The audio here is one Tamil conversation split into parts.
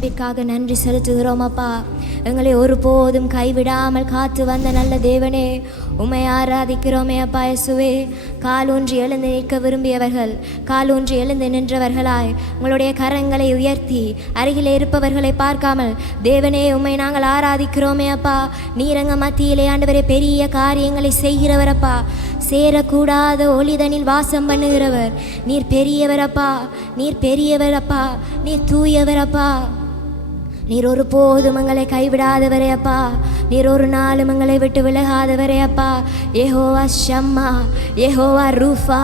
ரட்சிப்பிற்காக நன்றி செலுத்துகிறோம் அப்பா. எங்களை ஒருபோதும் கைவிடாமல் காத்து வந்த நல்ல தேவனே, உம்மை ஆராதிக்கிறோமே அப்பா. இயேசுவே, காலூன்றி எழுந்து நிற்க விரும்பியவர்கள் காலூன்றி எழுந்து நின்றவர்களாய் உங்களுடைய கரங்களை உயர்த்தி அருகிலே இருப்பவர்களை பார்க்காமல் தேவனே உம்மை நாங்கள் ஆராதிக்கிறோமே அப்பா. நீரங்க மத்தியிலே ஆண்டவரே பெரிய காரியங்களை செய்கிறவரப்பா. சேரக்கூடாத ஒளிதனில் வாசம் பண்ணுகிறவர் நீர் பெரியவரப்பா. நீர் பெரியவரப்பா. நீர் தூயவரப்பா. நீர் ஒரு போதும் எங்களை கைவிடாதவரே அப்பா. நீர் ஒரு நாளும் எங்களை விட்டு விலகாதவரே அப்பா. யெகோவா ஷம்மா, யெகோவா ரூஃபா,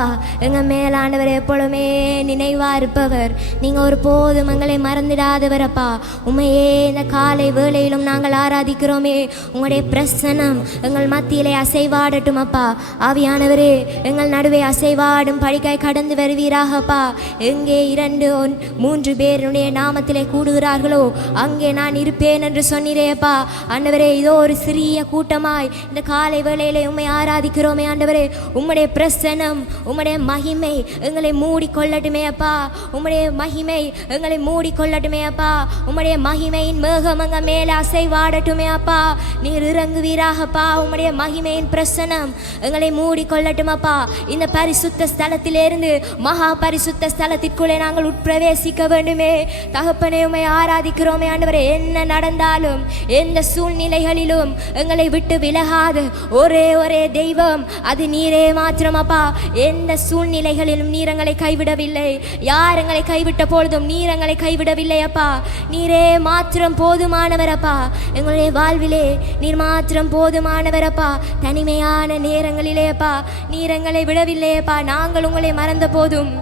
எங்கள் மேலானவர் எப்பொழுதுமே நினைவாக இருப்பவர். நீங்கள் ஒரு போதும் எங்களை மறந்துடாதவர் அப்பா. உண்மையே இந்த காலை வேளையிலும் நாங்கள் ஆராதிக்கிறோமே. உங்களுடைய பிரசன்னம் எங்கள் மத்தியிலே அசைவாடட்டும் அப்பா. ஆவியானவரே, எங்கள் நடுவே அசைவாடும் படிக்காய் கடந்து வருவீராகப்பா. எங்கே 2-3 பேருடைய நாமத்திலே கூடுகிறார்களோ அங்கே நான் இருப்பேன் என்று சொன்னீரேப்பா. ஆண்டவரே, இதோ ஒரு சிறிய கூட்டமாய் இந்த காலை வேளையிலே உம்மை ஆராதிக்கிறோமே ஆண்டவரே. உம்முடைய பிரசன்னம், உம்முடைய மகிமை எங்களை மூடிக்கொள்ளட்டுமே அப்பா. உம்முடைய மகிமை எங்களை மூடிக்கொள்ளட்டுமே அப்பா. உம்முடைய மகிமையின் மேகம் எங்கள் மேலே அசைவாடட்டுமே அப்பா. நீர் இறங்குவீராகப்பா. உம்முடைய மகிமையின் பிரசன்னம் எங்களை மூடிக்கொள்ளட்டும் அப்பா. இந்த பரிசுத்த ஸ்தலத்திலிருந்து மகா பரிசுத்த ஸ்தலத்திற்குள்ளே நாங்கள் உட்பிரவேசிக்க வேண்டுமே தகப்பனே. உம்மை ஆராதிக்கிறோமே ஆண்டவரே. என்ன நடந்தாலும் எந்த சூழ்நிலைகளிலும் எங்களை விட்டு விலகாது ஒரே தெய்வம் அது நீரே மாத்திரம் அப்பா. எந்த சூழ்நிலைகளிலும் நீர் எங்களை கைவிடவில்லை. யார் எங்களை கைவிட்ட பொழுதும் நீர் எங்களை கைவிடவில்லை அப்பா. நீரே மாத்திரம் போதுமானவர் அப்பா. எங்களுடைய வாழ்விலே நீர் மாத்திரம் போதுமானவர் அப்பா. தனிமையான நேரங்களிலே அப்பா நீர் எங்களை விடவில்லையப்பா. நாங்கள் உங்களை மறந்த போதும்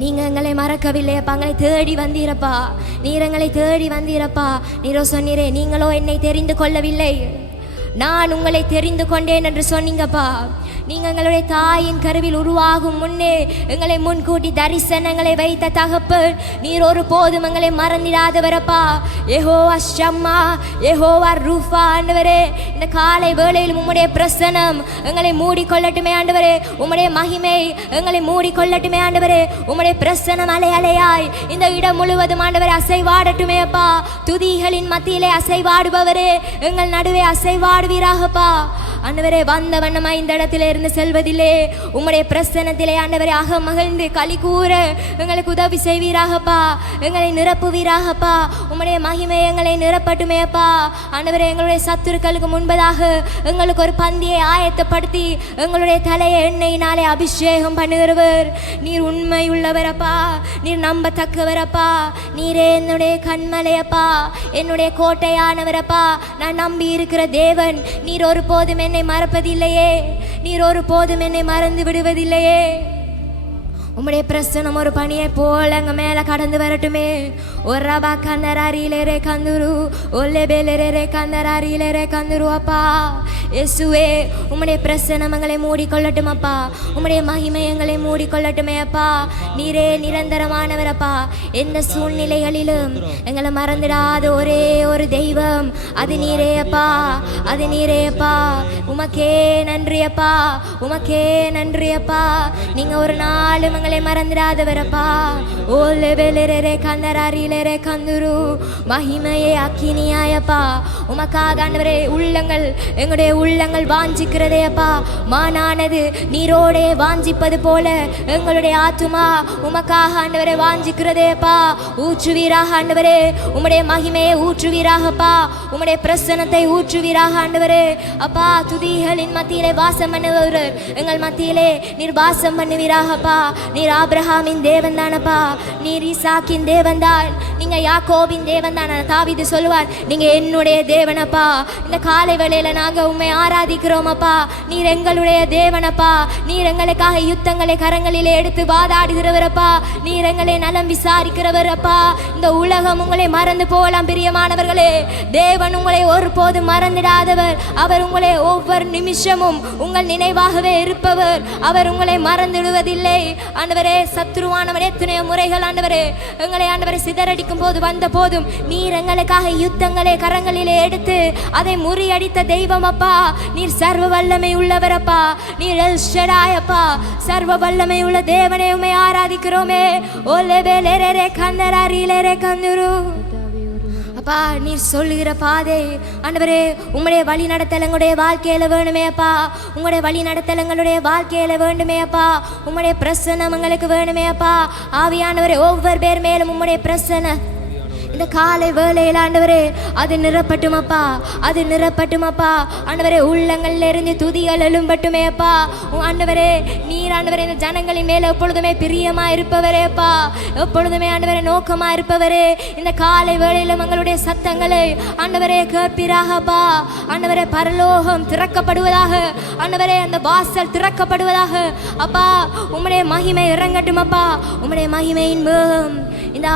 நீங்கள் எங்களை மறக்கவில்லையப்பா. எங்களை தேடி வந்தீரப்பா. நீர் எங்களை தேடி வந்தீரப்பா. நீரோ சொன்னீரே, நீங்களோ என்னை தெரிந்து கொள்ளவில்லை, நான் உங்களை தெரிந்து கொண்டேன் என்று சொன்னீங்கப்பா. நீங்கள் எங்களுடைய தாயின் கருவில் உருவாகும் முன்னே எங்களை முன்கூட்டி தரிசனங்களை வைத்த தகப்பன் நீர் ஒரு போதும் எங்களை மறந்திடாதவரப்பா. யெகோவா ஷம்மா, யெகோவா ரூஃபா ஆண்டவரே, இந்த காலை வேளையில் உம்முடைய பிரசன்னம் எங்களை மூடிக்கொள்ளட்டுமே ஆண்டவரே. உம்முடைய மகிமை எங்களை மூடிக்கொள்ளட்டுமே ஆண்டவரே. உம்முடைய பிரசன்னம் அலை அலையாய் இந்த இடம் முழுவதும் ஆண்டவரே அசைவாடட்டுமே அப்பா. துதிகளின் மத்தியிலே அசைவாடுபவரே, எங்கள் நடுவே அசைவாடுவீராகப்பா. ஆண்டவரே, வந்த வண்ணமாய் இந்த இடத்திலே இருந்து செல்வதில்லை, உம்முடைய பிரசன்னத்திலே ஆண்டவரே அக மகிழ்ந்து களி கூற எங்களுக்கு உதவி செய்வீராகப்பா. எங்களை நிரப்புவீராகப்பா. உம்முடைய மகிமை எங்களை நிரப்பட்டுமே அப்பா. ஆண்டவரே, எங்களுடைய சத்துருக்களுக்கு முன்பதாக எங்களுக்கு ஒரு பந்தியை ஆயத்தப்படுத்தி எங்களுடைய தலையை எண்ணெயினாலே அபிஷேகம் பண்ணுகிறவர் நீர். உண்மை உள்ளவரப்பா. நீர் நம்பத்தக்கவரப்பா. நீரே என்னுடைய கண்மலையப்பா, என்னுடைய கோட்டையானவரப்பா. நான் நம்பி இருக்கிற தேவன் நீர் ஒரு போதும் என்னை மறப்பதில்லையே. நீர் ஒரு போதும் என்னை மறந்து விடுவதில்லையே. உம்முடைய பிரசனம் ஒரு பணியை போல் எங்க மேல கடந்து வரட்டுமே. ஒரு ரபா கந்தராரியிலே கந்துரு ஒல்லே பேலரே கந்தராரியிலே கந்துரு அப்பா. இயேசுவே, உம்முடைய பிரசனம் எங்களை மூடிக்கொள்ளட்டும் அப்பா. உம்முடைய மகிமை எங்களை மூடிக்கொள்ளட்டுமே அப்பா. நீரே நிரந்தரமானவர் அப்பா. எந்த சூழ்நிலைகளிலும் எங்களை மறந்துடாத ஒரே ஒரு தெய்வம் அது நீரே அப்பா. அது நீரே அப்பா. உமக்கே நன்றி அப்பா. உமக்கே நன்றி அப்பா. நீங்க ஒரு நாளும் எங்களை மறந்துடாதவரப்பா. ஓலே பேலரே கந்தராரியிலே கந்துரு மகிமையே அக்கினியாயப்பா. உமக்காக ஆண்டவரே உள்ளங்கள் எங்களுடைய உள்ளங்கள் வாஞ்சிக்கிறதே அப்பா. மானானது நீரோடே வாஞ்சிப்பது போல எங்களுடைய ஆத்துமா உமக்காக ஆண்டவரே வாஞ்சிக்கிறதே அப்பா. ஊற்றுவீராக ஆண்டவரே. உம்முடைய மகிமையை ஊற்றுவீராகப்பா. உம்முடைய பிரசன்னத்தை ஊற்றுவீராக ஆண்டவரே அப்பா. துதிகளின் மத்தியிலே வாசம் பண்ணுவர் எங்கள் மத்தியிலே நீர் வாசம் பண்ணுவீராகப்பா. நீர் ஆபிரகாமின் தேவன் தானப்பா. நீர் ஈசாக்கின் தேவன் தான். நீங்க யாக்கோபின் தேவன் தான. தாவீது சொல்லுவார், நீங்க என்னுடைய தேவனப்பா. இந்த காலை வேளையில நாங்க உம்மை ஆராதிக்கிறோம் அப்பா. நீர் எங்களுடைய தேவனப்பா. நீர் எங்களுக்காக யுத்தங்களை கரங்களிலே எடுத்து வாதாடுகிறவரப்பா. நீர் எங்களை நலம் விசாரிக்கிறவர் அப்பா. இந்த உலகம் உங்களை மறந்து போகலாம் பிரியமானவர்களே. தேவன் உங்களை ஒருபோதும் மறந்துடாதவர். அவர் உங்களை ஒவ்வொரு நிமிஷமும் உங்கள் நினைவாகவே இருப்பவர். அவர் உங்களை மறந்துடுவதில்லை ஆண்டவரே. சத்ருவானவர் எத்தனையோ முறைகள் ஆண்டவரே எங்களை ஆண்டவரை சிதறடிக்கும் போது வந்த போதும் நீர் எங்களுக்காக யுத்தங்களை கரங்களிலே எடுத்து அதை முறியடித்த தெய்வம் அப்பா. நீர் சர்வ வல்லமை உள்ளவரப்பா. நீர் எல் ஷடாய் அப்பா. சர்வ வல்லமை உள்ள தேவனே உம்மை ஆராதிக்கிறோமே. ஓலே பேலரே கந்தராரியிலே கந்துரு அப்பா நீர் சொல்லுகிற பாதை ஆண்டவரே உம்முடைய வழி நடத்தல் எங்களுடைய வாழ்க்கையில வேணுமே அப்பா. உங்களுடைய வழி நடத்தல் எங்களுடைய வாழ்க்கையில வேண்டுமே அப்பா. உம்முடைய பிரசன்னம் எங்களுக்கு வேணுமே அப்பா. ஆவியானவரே ஒவ்வொரு பேர் மேலும் உம்முடைய பிரசன்னம் இந்த காலை வேளையில் ஆண்டவரே அது நிரப்பட்டுமப்பா, அது நிரப்பட்டுமப்பா. ஆண்டவரே உள்ளங்கள்ல இருந்து துதிகள் எழும்பட்டுமே அப்பா. ஆண்டவரே நீர் ஆண்டவரே இந்த ஜனங்களின் மேல எப்பொழுதுமே பிரியமா இருப்பவரே அப்பா, எப்பொழுதுமே ஆண்டவரே நோக்கமா இருப்பவரே. இந்த காலை வேளையிலும் எங்களுடைய சத்தங்களை ஆண்டவரே கேட்பீராகப்பா. ஆண்டவரே பரலோகம் திறக்கப்படுவதாக, ஆண்டவரே அந்த வாசல் திறக்கப்படுவதாக அப்பா. உம்முடைய மகிமை இறங்கட்டும் அப்பா. உம்முடைய மகிமையின் மேகம் இந்த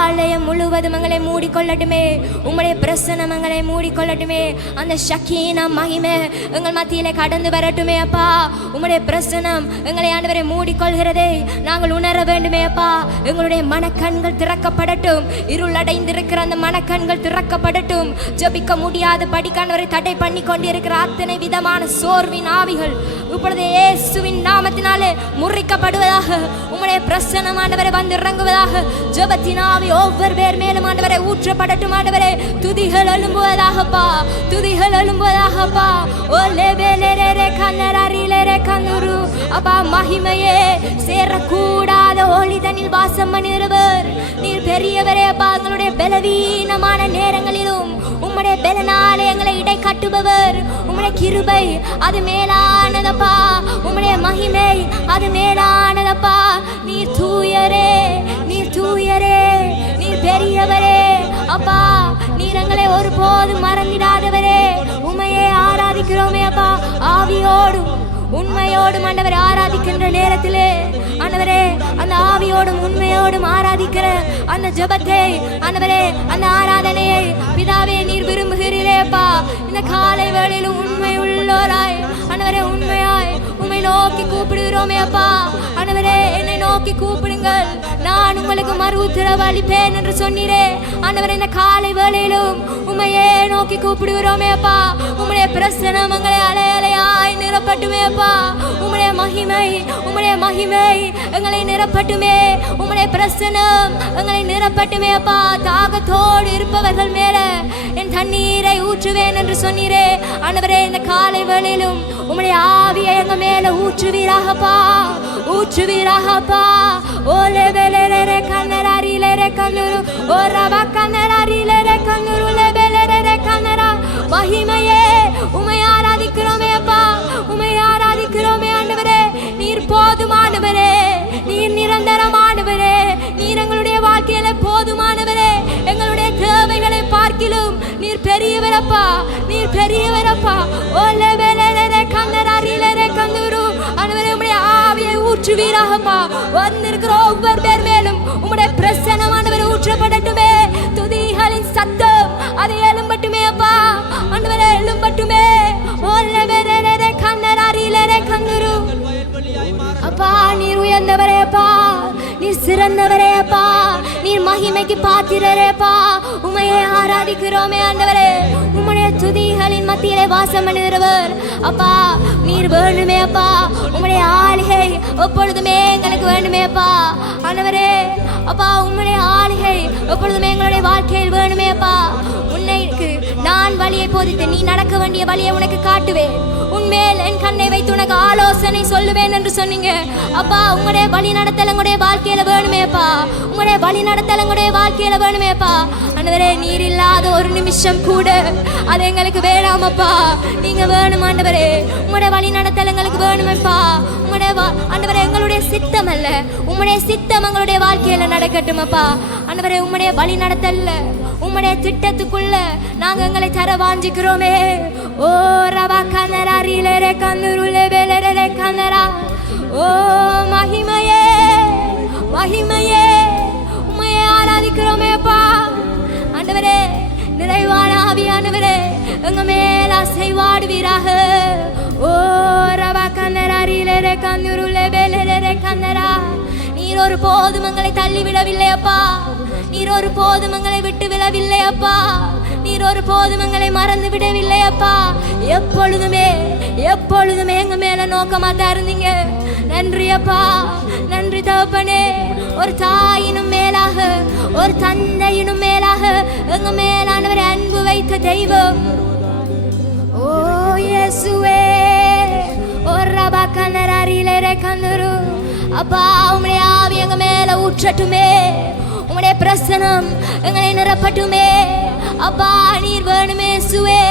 ஆலயம் முழுவதும் எங்களை மூடிக்கொள்ளட்டுமே. உம்முடைய பிரசன்னம் எங்களை மூடிக்கொள்ளட்டுமே. அந்த ஷக்கீனா மகிமை எங்கள் மத்தியிலே கடந்து வரட்டுமே அப்பா. உம்முடைய பிரசன்னம் எங்களை ஆண்டவரை மூடிக்கொள்கிறதை நாங்கள் உணர வேண்டுமே அப்பா. எங்களுடைய மனக்கண்கள் திறக்கப்படட்டும். இருள் அடைந்திருக்கிற அந்த மனக்கண்கள் திறக்கப்படட்டும். ஜபிக்க முடியாத படிக்கானவரை தடை பண்ணி கொண்டிருக்கிற அத்தனை விதமான சோர்வின் ஆவிகள் இப்பொழுது இயேசுவின் நாமத்தினாலே முறிக்கப்படுவதாக. உம்முடைய பிரசன்னம் ஆண்டவரை வந்து இறங்குவதாக. ஜபத்தின் ஆவி ஒவ்வொரு பேர் மேலும் ஆண்டவரை ஊற்றப்படட்டும். ஆண்டவரே துதிகள் எழும்புவதாகப்பா, துதிகள் எழும்புவதாகப்பா. ஓ லேபேலேரே கன்னராரிலேரே கன்னுரு அப்பா. மகிமையே சேரக்கூடாத ஒளிதனில் வாசம் பண்ணுகிறவர் நீர் பெரியவரே அப்பா. எங்களுடைய பலவீனமான நேரங்களிலும் உம்முடைய பலனாலே எங்களை இடை கட்டுபவர். உம்முடைய கிருபை அது மேலானதப்பா. உம்முடைய மகிமை அது மேலானதப்பா. நீர் தூயரே, நீர் தூயரே, நீர் பெரியவரே அப்பா. நீர் எங்களை ஒருபோதும் மறந்திடாதவரே. உம்மையே ஆராதிக்கிறோமே அப்பா. ஆவியோடும் உண்மையோடும் ஆண்டவரை ஆராதிக்கின்ற நேரத்திலே ஆண்டவரே அந்த ஆவியோடும் உண்மையோடும் ஆராதிக்கிற அந்த ஜபத்தை ஆண்டவரே அந்த ஆராதனையை பிதாவே நீர் விரும்புகிறீரேப்பா. இந்த காலை வேளையிலும் உண்மை உள்ளோராய் ஆண்டவரே உண்மையாய் உம்மை நோக்கி கூப்பிடுகிறோமே அப்பா. ஆண்டவரே என்னை நோக்கி கூப்பிடுங்கள், நான் உங்களுக்கு மறு உத்தரவு அளிப்பேன் என்று சொன்னீரே. ஆண்டவரே இந்த காலை வேளையிலும் உம்மையே நோக்கி கூப்பிடுகிறோமே அப்பா. உம்முடைய பிரசன்னம் எங்களை அலை அலையாய் நிரப்பட்டுமே அப்பா. உம்முடைய மகிமை, உம்முடைய மகிமை எங்களை நிரப்பட்டுமே. உம்முடைய பிரசன்னம் எங்களை நிரப்பட்டுமே அப்பா. தாகத்தோடு இருப்பவர்கள் மேல என் தண்ணீரை ஊற்றுவேன் என்று சொன்னீரே. ஆண்டவரே இந்த காலை வேளையிலும் உம்முடைய ஆவியை எங்க மேல ஊற்றுவீராகப்பா, ஊற்றுவீராகப்பா. ஓலே வேலேரே கன்னராரிலேரே கன்னுரு ஓ ரவா கன்னராரிலேரே கன்னுரு லேபேலேரே கன்னரா. மகிமையே உம்மை ஆராதிக்கிறோமே அப்பா, உம்மை ஆராதிக்கிறோமே ஆண்டவரே. நீர் போதுமானவரே, நீர் நிரந்தரமானவரே, நீர் எங்களுடைய வாழ்க்கையில போதுமானவரே. எங்களுடைய தேவைகளை பார்க்கிலும் நீர் பெரியவரப்பா, நீர் பெரியவரப்பா. ஓலே வேலேரே கன்னராரிலேரே கன்னுரு ஆண்டவரே உம்முடைய ஆவியை ஊற்றுவீராகப்பா. வந்திருக்கிற ஒவ்வொரு பேர் மேலும் உம்முடைய பிரசன்னமானவரை ஊற்றப்படட்டுமே. துதிகளின் சத்தம் அதை எழும்பட்டுமே அப்பா. ஆண்டவரே எழும்பட்டுமே. ஓலே வேலேரே கன்னராரிலேரே கன்னுரு அப்பா. நீர் உயர்ந்தவரே அப்பா, நீர் சிறந்தவரே அப்பா, நீர் மகிமைக்கு பாத்திரரேப்பா. உம்மையே ஆராதிக்கிறோமே ஆண்டவரே. உம்முடைய துதிகளின் மத்தியிலே வாசம் பண்ணுகிறவர் அப்பா. நீர் வேண்டுமே அப்பா. உம்முடைய ஆளுகை எப்பொழுதுமே எங்களுக்கு வேண்டுமே அப்பா. ஆண்டவரே அப்பா உம்முடைய ஆளுகை எப்பொழுதுமே எங்களுடைய வாழ்க்கையில் வேண்டுமே அப்பா. உன்னைக்கு நான் வழியை போதித்து நீ நடக்க வேண்டிய வழியை உனக்கு காட்டுவேன். உன்மேல் என் கண்ணை வைத்து உனக்கு ஆலோசனை சொல்லுவேன் என்று சொன்னீங்க அப்பா. உங்களுடைய வழி நடத்தல் எங்களுடைய வாழ்க்கையில வேணுமேப்பா. உங்களுடைய வழி நடத்தல் எங்களுடைய வாழ்க்கையில வேணுமேப்பா. ஆண்டவரே நீர் இல்லாத ஒரு நிமிஷம் கூட அது எங்களுக்கு வேணாமப்பா. நீங்க வேணும் ஆண்டவரே. உங்களுடைய வழி நடத்தல் எங்களுக்கு வேணுமேப்பா. உங்களுடைய ஆண்டவரே எங்களுடைய சித்தம் அல்ல, உங்களுடைய சித்தம் எங்களுடைய வாழ்க்கையில நடக்கட்டும் அப்பா. ஆண்டவரே உங்களுடைய வழி நடத்தல்ல உம்முடைய திட்டத்துக்குள்ள நாங்க எங்களை தர வாஞ்சிக்கிறோமே. ஓ ரவா கன்னராரிலேரே கன்னுரு லேபேலேரே கன்னரா. ஓ மகிமையே, மகிமையே உம்மையே ஆராதிக்கிறோமே அப்பா. ஆண்டவரே நிறைவான ஆவியானவரே எங்க மேல அசைவாடுவீராக. ஓ ரவா கன்னராரிலேரே கன்னுரு லேபேலேரே கன்னரா. நீர் ஒரு போதும் எங்களை தள்ளிவிடவில்லை அப்பா. நீர் ஒரு போதும் எங்களை விட்டு விடவில்லை அப்பா. நீர் ஒரு போதும் எங்களை மறந்து விடவில்லை அப்பா. எப்பொழுதுமே எப்பொழுதுமே எங்க மேல நோக்கமா தான் இருந்தீங்க. நன்றி அப்பா, நன்றி தகப்பனே. ஒரு தாயினும் மேலாக, ஒரு தந்தையினும் மேலாக எங்க மேலான தெய்வம். ஓ இயேசுவே, ஓ ரபா கனராரிலே கந்தரு. அப்பா உம்முடைய ஆவி எங்க மேல ஊற்றட்டுமே, உம்முடைய பிரசனம் எங்களை நிரப்பட்டுமே. அப்பா நீர் வேணுமே இயேசுவே,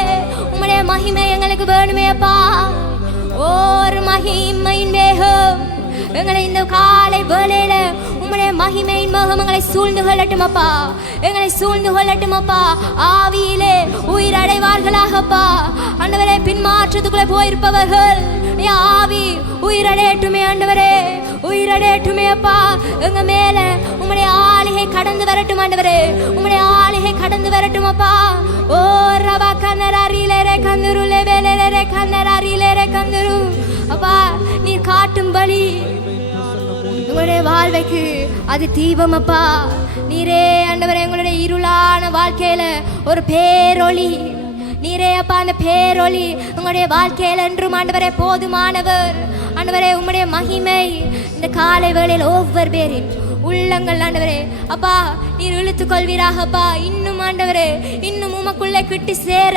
உம்முடைய மகிமை எங்களுக்கு வேணுமே அப்பா. ஓர் மகிமையின் மேகம் எங்களை இந்த காலை வேளையில உம்முடைய மகிமையின் மேகம் எங்களை சூழ்ந்து கொள்ளட்டும் அப்பா, எங்களை சூழ்ந்து கொள்ளட்டும் அப்பா. ஆவியிலே உயிர் அடைவார்களாகப்பா. ஆண்டவரே, பின்மாற்றத்துக்குள்ளே போயிருப்பவர்கள் ஆவி உயிரடையட்டுமே ஆண்டவரே, உயிரடையட்டுமே அப்பா. எங்க மேல உம்முடைய ஆளிகை கடந்து வரட்டும் ஆண்டவரே, உம்முடைய ஆளிகை கடந்து வரட்டும் அப்பா. ஓ ரபா கனராரிலே கந்தருலே வேலே கனராரிலே கந்தரு. அப்பா நீர் காட்டும் வழி உங்களுடைய வாழ்வைக்கு அது தீபம் அப்பா. நீரே ஆண்டவரே எங்களுடைய இருளான வாழ்க்கையில ஒரு பேரொளி. நீரே அப்பா அந்த பேரொளி உங்களுடைய வாழ்க்கையில என்றும் ஆண்டவரே போதுமானவர். ஆண்டவரே உம்முடைய மகிமை இந்த காலை வேளையில் ஒவ்வொரு பேரின் உள்ளங்கள் ஆண்டவரே அப்பா நீர் இழுத்து கொள்வீராகப்பா. இன்னும் ஆண்டவரே இன்னும் உமக்குள்ளே கிட்டி சேர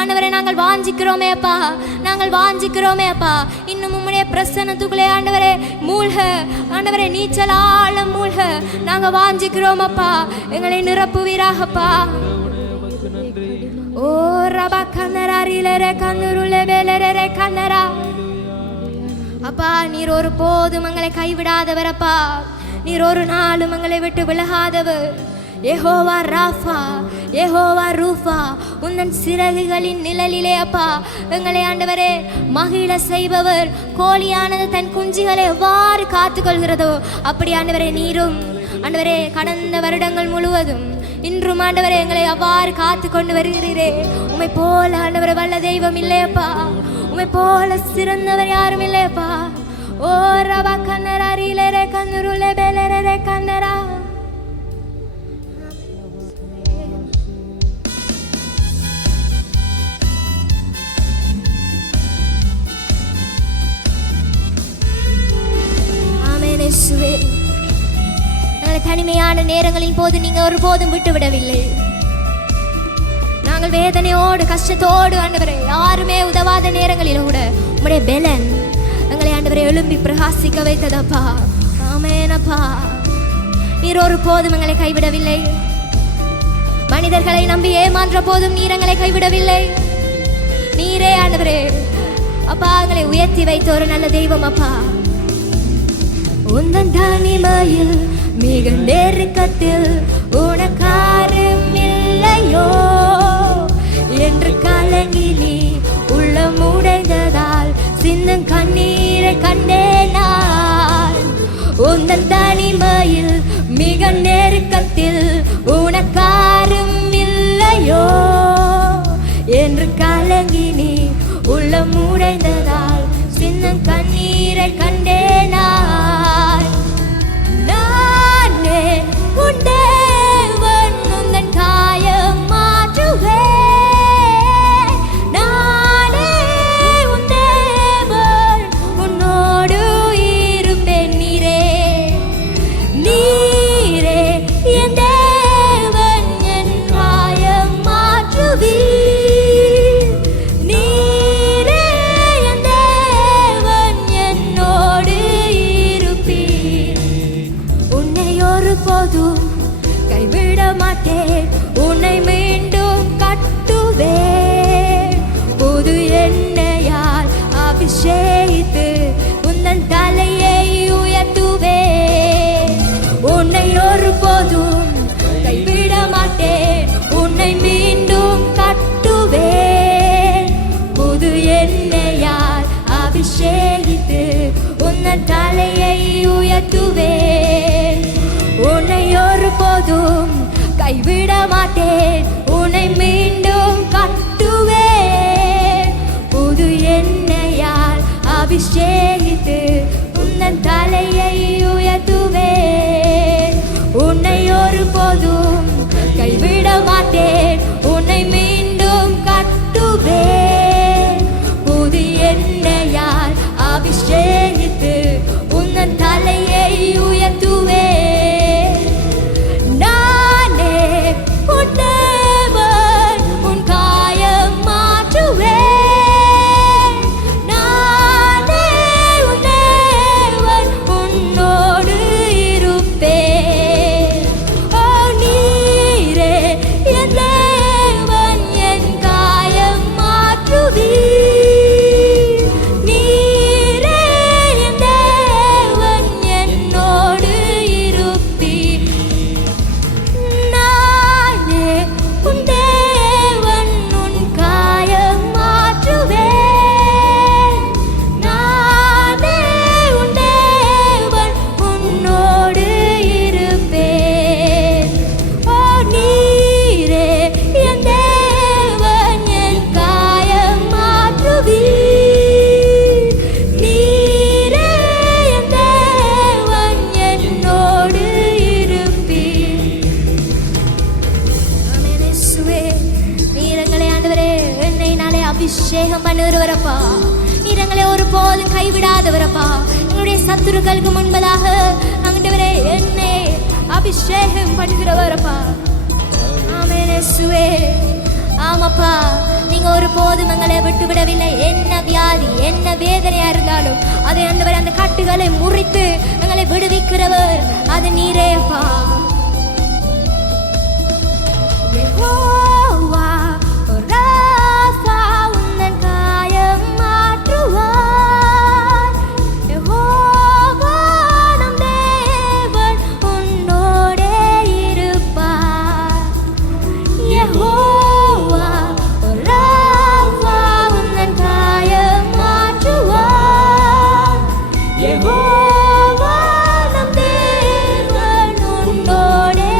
ஆண்டவரே நாங்கள் வாஞ்சிக்கிறோமே அப்பா, நாங்கள் வாஞ்சிக்கிறோமே அப்பா. இன்னும் உம்முடைய பிரசன்னத்துக்குள்ளே ஆண்டவரே மூழ்க ஆண்டவரே, நீச்சல் ஆழம் மூழ்க நாங்கள் வாஞ்சிக்கிறோம் அப்பா. எங்களை நிரப்புவீராகப்பா. ஓ ரபா கனராரிலே கந்தருலே வேலே கனரா. அப்பா நீர் ஒரு போதும் எங்களை கைவிடாதவர் அப்பா, நீர் ஒரு நாளும் எங்களை விட்டு விலகாதவர். யெகோவா ராஃபா, யெகோவா ரூஃபா, உந்தன் சிறகுகளின் நிழலிலே அப்பா எங்களை ஆண்டவரே மகிழ செய்பவர். கோழியானது தன் குஞ்சுகளை எவ்வாறு காத்துக்கொள்கிறதோ அப்படி ஆண்டவரே நீரும் ஆண்டவரே கடந்த வருடங்கள் முழுவதும் இன்றும் ஆண்டவரே எங்களை அவ்வாறு காத்து கொண்டு வருகிறீரே. உம்மை போல ஆண்டவரே வல்ல தெய்வம் இல்லையப்பா, உம்மை போல சிறந்தவர் யாரும் இல்லையப்பா. ஓ ரபா கனராரிலே கந்தருலே வேலே கனரா. ஆமென் இயேசுவே. தனிமையான நேரங்களின் போது நீங்க ஒருபோதும் விட்டு விடவில்லை. நாங்கள் வேதனையோடு கஷ்டத்தோடு ஆண்டவரே யாருமே உதவாத நேரங்களில் கூட உம்முடைய பெலன் எங்களை ஆண்டவரை எழும்பி பிரகாசிக்க வைத்ததப்பா. ஆமெனப்பா. நீர் ஒரு போதும் எங்களை கைவிடவில்லை. மனிதர்களை நம்பி ஏமாற்ற போதும் நீர் எங்களை கைவிடவில்லை. நீரே ஆண்டவரே அப்பா எங்களை உயர்த்தி வைத்த ஒரு நல்ல தெய்வம் அப்பா. உந்தன் தனிமையில் மிக நெருக்கத்தில் உனக்காரும் இல்லையோ என்று கலங்கி நீ உள்ளம் உடைந்ததால் சிந்தும் கண்ணீரை கண்டேனாய். உந்தன் தனிமையில் மிக நெருக்கத்தில் உனக்காரும் இல்லையோ என்று கலங்கி நீ உள்ளம் உடைந்ததால் சிந்தும் கண்ணீரை கண்டேனாய். நானே உன் தேவன், உந்தன் காயம் மாற்றுவே. நானே உன் தேவன், உன்னோடு இருப்பேன். நீரே நீரே என் தேவன், என் காயம் மாற்றுவீர். நீரே என் தேவன், என்னோடு இருப்பீர். உன்னை ஒருபோதும் கைவிட மாட்டேன், உன்னை மீண்டும் கட்டுவேன். புது எண்ணெயால் அபிஷேகித்து உந்தன் தலையை உயர்த்துவேன். உன்னை ஒருபோதும் கைவிட மாட்டேன், உன்னை மீண்டும் கட்டுவேன். புது எண்ணெயால் அபிஷேகித்து உந்தன் தலையை உயர்த்துவேன். உன்னை ஒருபோதும் கைவிட மாட்டேன், உன்னை மீண்டும் கட்டுவேன். புது எண்ணெயால் அபிஷேகித்து உந்தன் தலையை உயர்த்துவேன். உன்னை ஒருபோதும் கைவிட மாட்டேன், உன்னை மீண்டும் கட்டுவேன். புது எண்ணெயால் அபிஷேகித்து உந்தன் தலையை உயர்த்துவேன். நானே உன் தேவன், உன் காய அபிஷேகம் பண்ணுகிறவரப்பா. நீர் எங்களை ஒரு போதும் கைவிடாதவரப்பா. எங்களுடைய சத்துருக்களுக்கு முன்பதாக ஆண்டவரே என்னை அபிஷேகம் பண்ணுகிறவரப்பா. ஆமென் இயேசுவே. ஆமாப்பா, நீங்க ஒரு போதும் எங்களை விட்டு விடவில்லை. என்ன வியாதி என்ன வேதனையா இருந்தாலும் அதை ஆண்டவரே அந்த கட்டுகளை முறித்து எங்களை விடுவிக்கிறவர் அது நீரேப்பா. யெகோவா ராஃபா உந்தன் காயம் மாற்றுவார். யெகோவா நம் தேவன் உன்னோடே இருப்பார். யெகோவா ராஃபா உந்தன் காயம் மாற்றுவார். யெகோவா நம் தேவன் உன்னோடே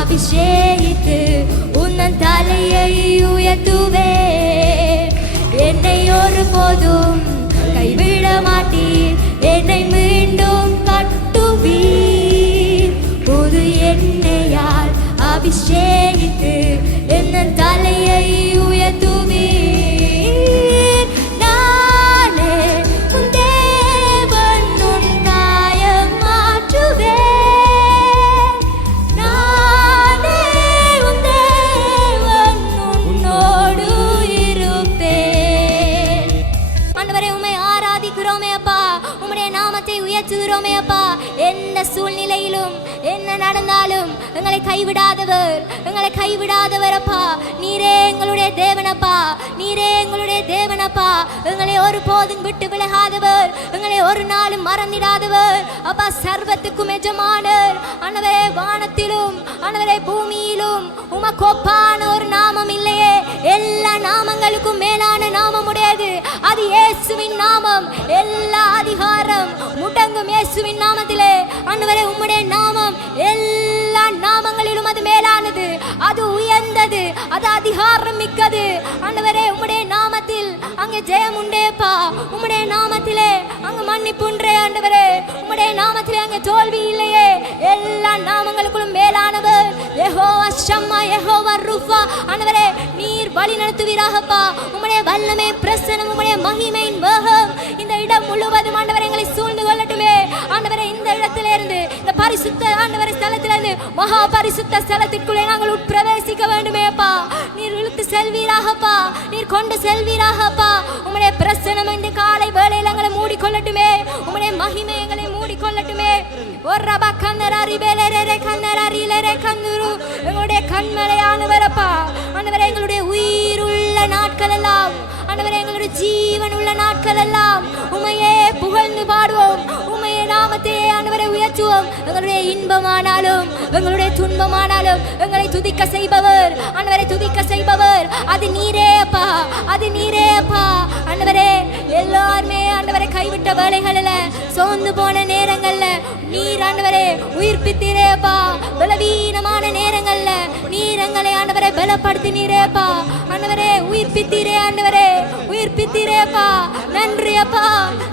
அபிஷேகித்து உன்னன் தலையை உயர்த்துவேன். என்னை ஒரு போதும் கைவிட மாட்டீர். என்னை மீண்டும் கட்டுவீர். புது எண்ணெயால் அபிஷேகித்து உன்னன் தலையை உயர்த்துவீர். நானே உன் தேவன் உன் காயம் மாற்றுவேன். உயர்த்துகிறோமே அப்பா. எந்த சூழ்நிலையிலும் என்ன நடந்தாலும் எங்களை கைவிடாதவர் எங்களை கைவிடாதவர் அப்பா. நீரே எங்களுடைய தேவனப்பா. நீரே எங்களுடைய தேவனப்பா. எங்களை ஒரு போதும் விட்டு விலகாதவர். எங்களை ஒரு நாளும் மறந்திடாதவர் அப்பா. சர்வத்துக்கும் எஜமானர் ஆண்டவரே. வானத்திலும் ஆண்டவரே பூமியிலும் உமக்கு ஒப்பான ஒரு நாமம் இல்லையே. எல்லா நாமங்களுக்கும் மேலான நாமம் உடையது அது இயேசுவின் நாமம். எல்லா அதிகாரம் முடங்கும் இயேசுவின் நாமத்திலே. ஆண்டவரே உம்முடைய நாமம் எல்லா நாமங்களிலும் அது மேலானது. அது உயர்ந்தது. அது அதிகாரம் மிக்கது. ஆண்டவரே உம்முடைய நாமத்தில் அங்கே ஜெயம் உண்டேப்பா. உம்முடைய நாமத்திலே அங்கு மன்னிப்பு உண்டே ஆண்டவரே. உம்முடைய நாமத்திலே அங்கே தோல்வி இல்லையே. எல்லா நாமங்களுக்கும் மேலானவர் யெகோவா ஷம்மா யெகோவா ரூஃபா. ஆண்டவரே நீர் வழி நடத்துவீராகப்பா. உம்முடைய வல்லமை பிரசன்னம் உம்முடைய மகிமையின் வேகம் இந்த இடம் முழுவதும் ஆண்டவரே எங்களை சூழ்ந்து கொள்ளட்டுமே. ஆண்டவரே இந்த இடத்திலிருந்து இந்த பரிசுத்த ஆண்டவரே ஸ்தலத்திலிருந்து மகா பரிசுத்த ஸ்தலத்திற்குள்ளே நாங்கள் உட்பிரவேசிக்க வேண்டுமே அப்பா. நீர் இழுத்து செல்வீராகப்பா. நீர் கொண்டு செல்வீராகப்பா. உம்முடைய பிரசன்னம் இந்த காலை வேளையில் எங்களை மூடிக்கொள்ளட்டுமே. உம்முடைய மகிமை எங்களை மூடிக்கொள்ளட்டுமே. ஒரு ரபா கண்ணராரி பேலரே கண்ணராரி லரே கண்ணுரு எங்களுடைய கண்மலையானவரப்பா. ஆண்டவரே எங்களுடைய உயிர் உள்ள நாட்கள் எல்லாம் ஆண்டவரே எங்களுடைய ஜீவன் உள்ள நாட்கள் எல்லாம் உம்மையே புகழ்ந்து பாடுவோம். உம்மையே நாமத்தையே ஆண்டவரை உயர்த்துவோம். எங்களுடைய இன்பமானாலும் எங்களுடைய துன்பமானாலும் எங்களை துதிக்க செய்பவர் ஆண்டவரை துதிக்க செய்பவர் அது நீரே அப்பா. அது நீரே அப்பா. ஆண்டவரே எல்லாருமே ஆண்டவரை கைவிட்ட வேலைகளில் சோர்ந்து போன நேரங்கள்ல நீர் ஆண்டவரே உயிர்ப்பித்தீரே அப்பா. பலவீனமான நேரங்கள்ல நீர் எங்களை ஆண்டவரை பலப்படுத்தினீரே அப்பா. ஆண்டவரே உயிர்ப்பித்தீரே ஆண்டவரே உயிர்ப்பித்தீரே அப்பா. நன்றி அப்பா.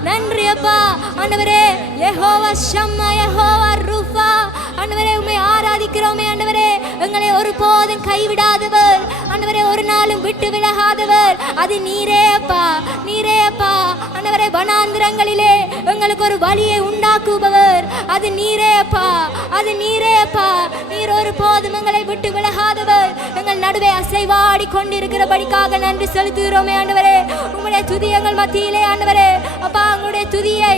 நன்றி அப்பா. ஆண்டவரே யெகோவா ஷம்மா யெகோவா ரூஃபா. ஆண்டவரே உம்மை ஆராதிக்கிறோமே ஆண்டவரே. எங்களை ஒரு போதும் கைவிடாதவர் ஆண்டவரே. ஒரு நாளும் விட்டு விலகாதவர் அது நீரே அப்பா. நீரே அப்பா. ஆண்டவரே வனாந்திரங்களிலே எங்களுக்கு ஒரு வழியை உண்டாக்குபவர் அது நீரே அப்பா. அது நீரே அப்பா. நீர் ஒரு போதும் எங்களை விட்டு விலகாதவர். எங்கள் நடுவே அசைவாடி கொண்டிருக்கிறபடிக்காக நன்றி செலுத்துகிறோமே ஆண்டவரே. உங்களுடைய துதி எங்கள் மத்தியிலே ஆண்டவரே. அப்பா உங்களுடைய துதியை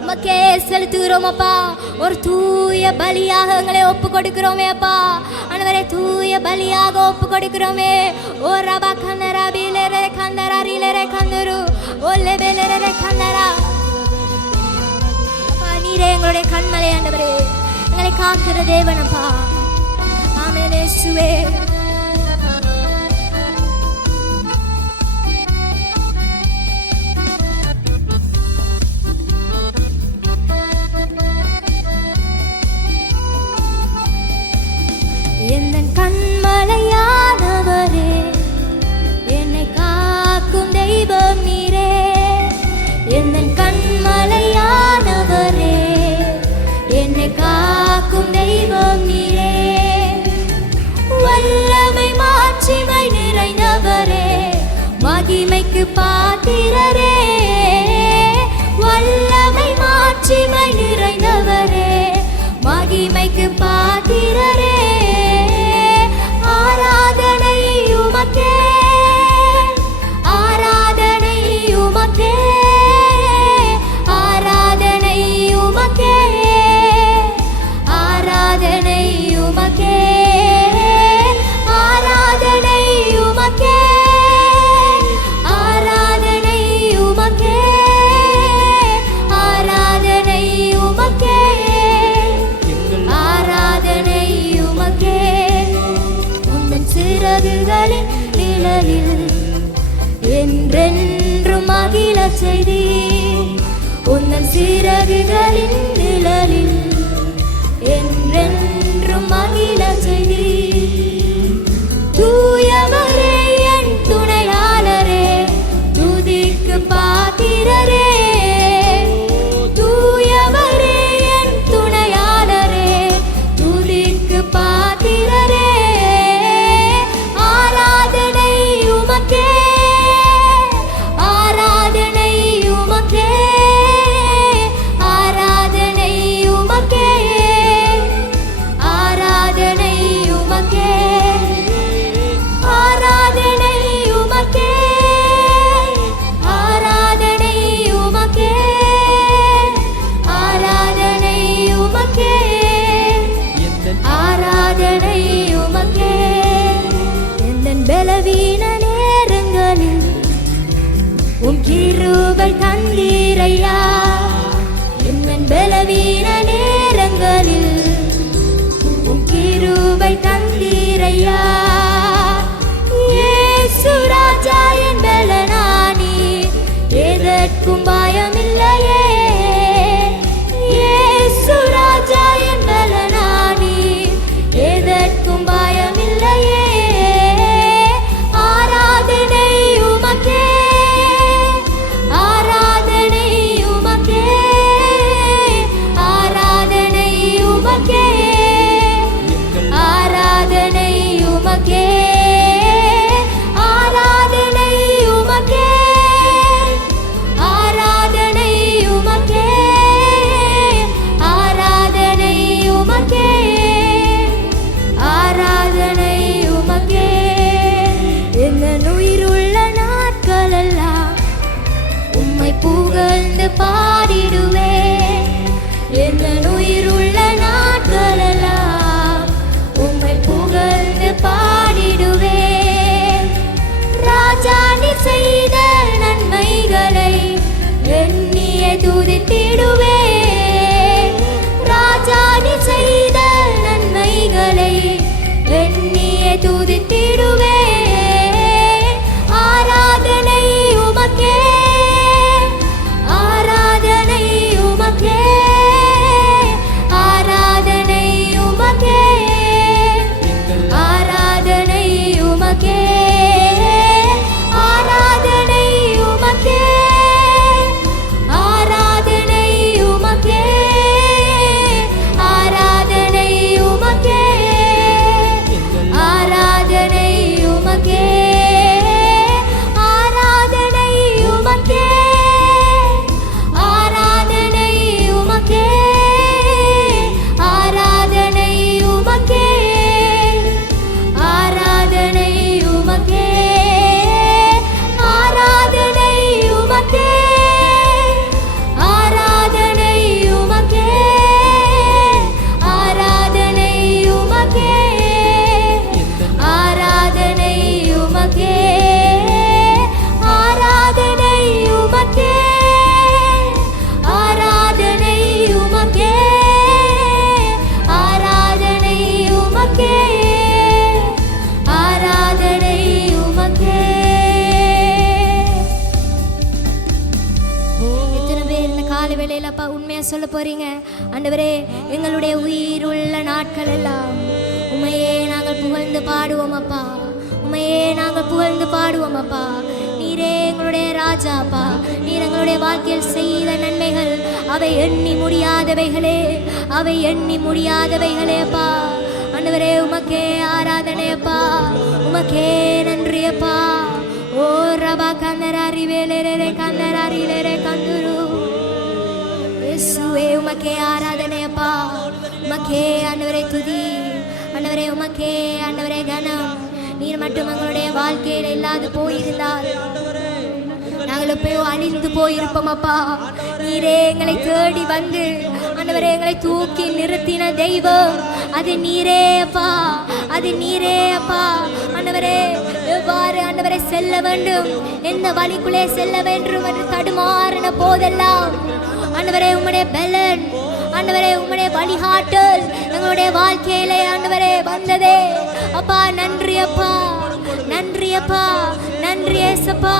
உமக்கே செலுத்துகிறோம் அப்பா. ஒரு தூய பலியாக எங்களை ஒப்பு கொடுக்கிறோமே அப்பா ஆண்டவரே. தூய பலியாக ஒப்பு கொடுக்கிறோமே. ஓ ரபா கந்தரா பீலரே கந்தரா ரீலரே கந்தரு ஓ லெபெலரே கந்தரா. அப்பா நீரே எங்களுடைய கண்மலை ஆண்டவரே, எங்களை காக்கிற தேவனப்பா. ஆமென் இயேசுவே. எந்தன் கண்மலையானவரே, என்னை காக்கும் தெய்வம் நீரே. எந்தன் கண்மலையானவரே, என்னை காக்கும் தெய்வம் நீரே. வல்லமை மாட்சிமை நிறைந்தவரே, மகிமைக்கு பாத்திரரே. வல்லமை மாட்சிமை நிறைந்தவரே, மகிமைக்கு பாத்திரரே. ஆராதனை உமக்கே, ஆராதனை உமக்கே, ஆராதனை உமக்கே, ஆராதனை உமக்கே, ஆராதனை உமக்கே, ஆராதனை உமக்கே, ஆராதனை உமக்கே, ஆராதனை உமக்கே. சிறகுகளின் நிழலில் என்றென்றும் மகிழ செய்தி. உந்தன் சிறகுகளின் நிழலில் என்றென்றும் மகிழ செய்தி. தூயவரே என் துணையாளரே, துதிக்கு பாத்திரரே. தூயவரே என் துணையாளரே, துதிக்கு பாத்திரரே. பலவீன நேரங்களில் உம் கிருபை தந்தீரையா. என் பலவீன நேரங்களில் உம் கிருபை தந்தீரையா. இயேசு ராஜா என் பலனானி, எதற்கும் பயமில்லையே. இயேசு ராஜா என் பலனானி, எதற்கும் பயமில்லையே. புகழ்ந்து பாடிடுவே. என் உயிருள்ள நாட்களெல்லாம் உம்மை புகழ்ந்து பாடிடுவே. ராஜா நீ செய்த நன்மைகளை எண்ணிய துதித்திடுவே. ராஜா நீ செய்த நன்மைகளை எண்ணிய துதித்திடுவே. ஆராதனை உமக்கே, ஆராதனை உமக்கே, ஆராதனை உமக்கே, ஆராதனை உமக்கே, ஆராதனை உமக்கே, ஆராதனை உமக்கே, ஆராதனை உமக்கே, ஆராதனை சொல்ல போறீங்க. ஆண்டவரே, எங்களுடைய உயிர் உள்ள நாட்கள் எல்லாம் உமையே நாங்கள் புகழ்ந்து பாடுவோம் அப்பா. உமையே நாங்கள் புகழ்ந்து பாடுவோம் அப்பா. நீரே எங்களுடைய ராஜா அப்பா. நீர் எங்களுடைய வாழ்க்கையில் செய்த நன்மைகள் அவை எண்ணி முடியாதவைகளே, அவை எண்ணி முடியாதவைகளே அப்பா. ஆண்டவரே, உமக்கே ஆராதனை அப்பா, உமக்கே நன்றி அப்பா. ஓ ரபா கந்தராரி வேலேரே கந்தராரி லேரே கந்துரு இயேசுவே, உமக்கே ஆராதனை அப்பா. உமக்கே ஆண்டவரே துதி. ஆண்டவரே, உமக்கே ஆண்டவரே கனம். நீர் மட்டும் எங்களுடைய வாழ்க்கையில் இல்லாது போயிருந்தால் நாங்கள் எப்பயோ அழிந்து போயிருப்போம் அப்பா. நீரே எங்களை தேடி வந்து ஆண்டவரே எங்களை தூக்கி நிறுத்தின தெய்வம் அது நீரே அப்பா, அது நீரே அப்பா. ஆண்டவரே, எவ்வாறு ஆண்டவரை செல்ல வேண்டும், எந்த வழிக்குள்ளே செல்ல வேண்டும் என்று தடுமாறின போதெல்லாம் ஆண்டவரே உம்முடைய பலன், ஆண்டவரே உம்முடைய வழிகாட்டல் எங்களுடைய வாழ்க்கையிலே ஆண்டவரே வந்ததே அப்பா. நன்றி அப்பா, நன்றி அப்பா, நன்றி ஏசப்பா.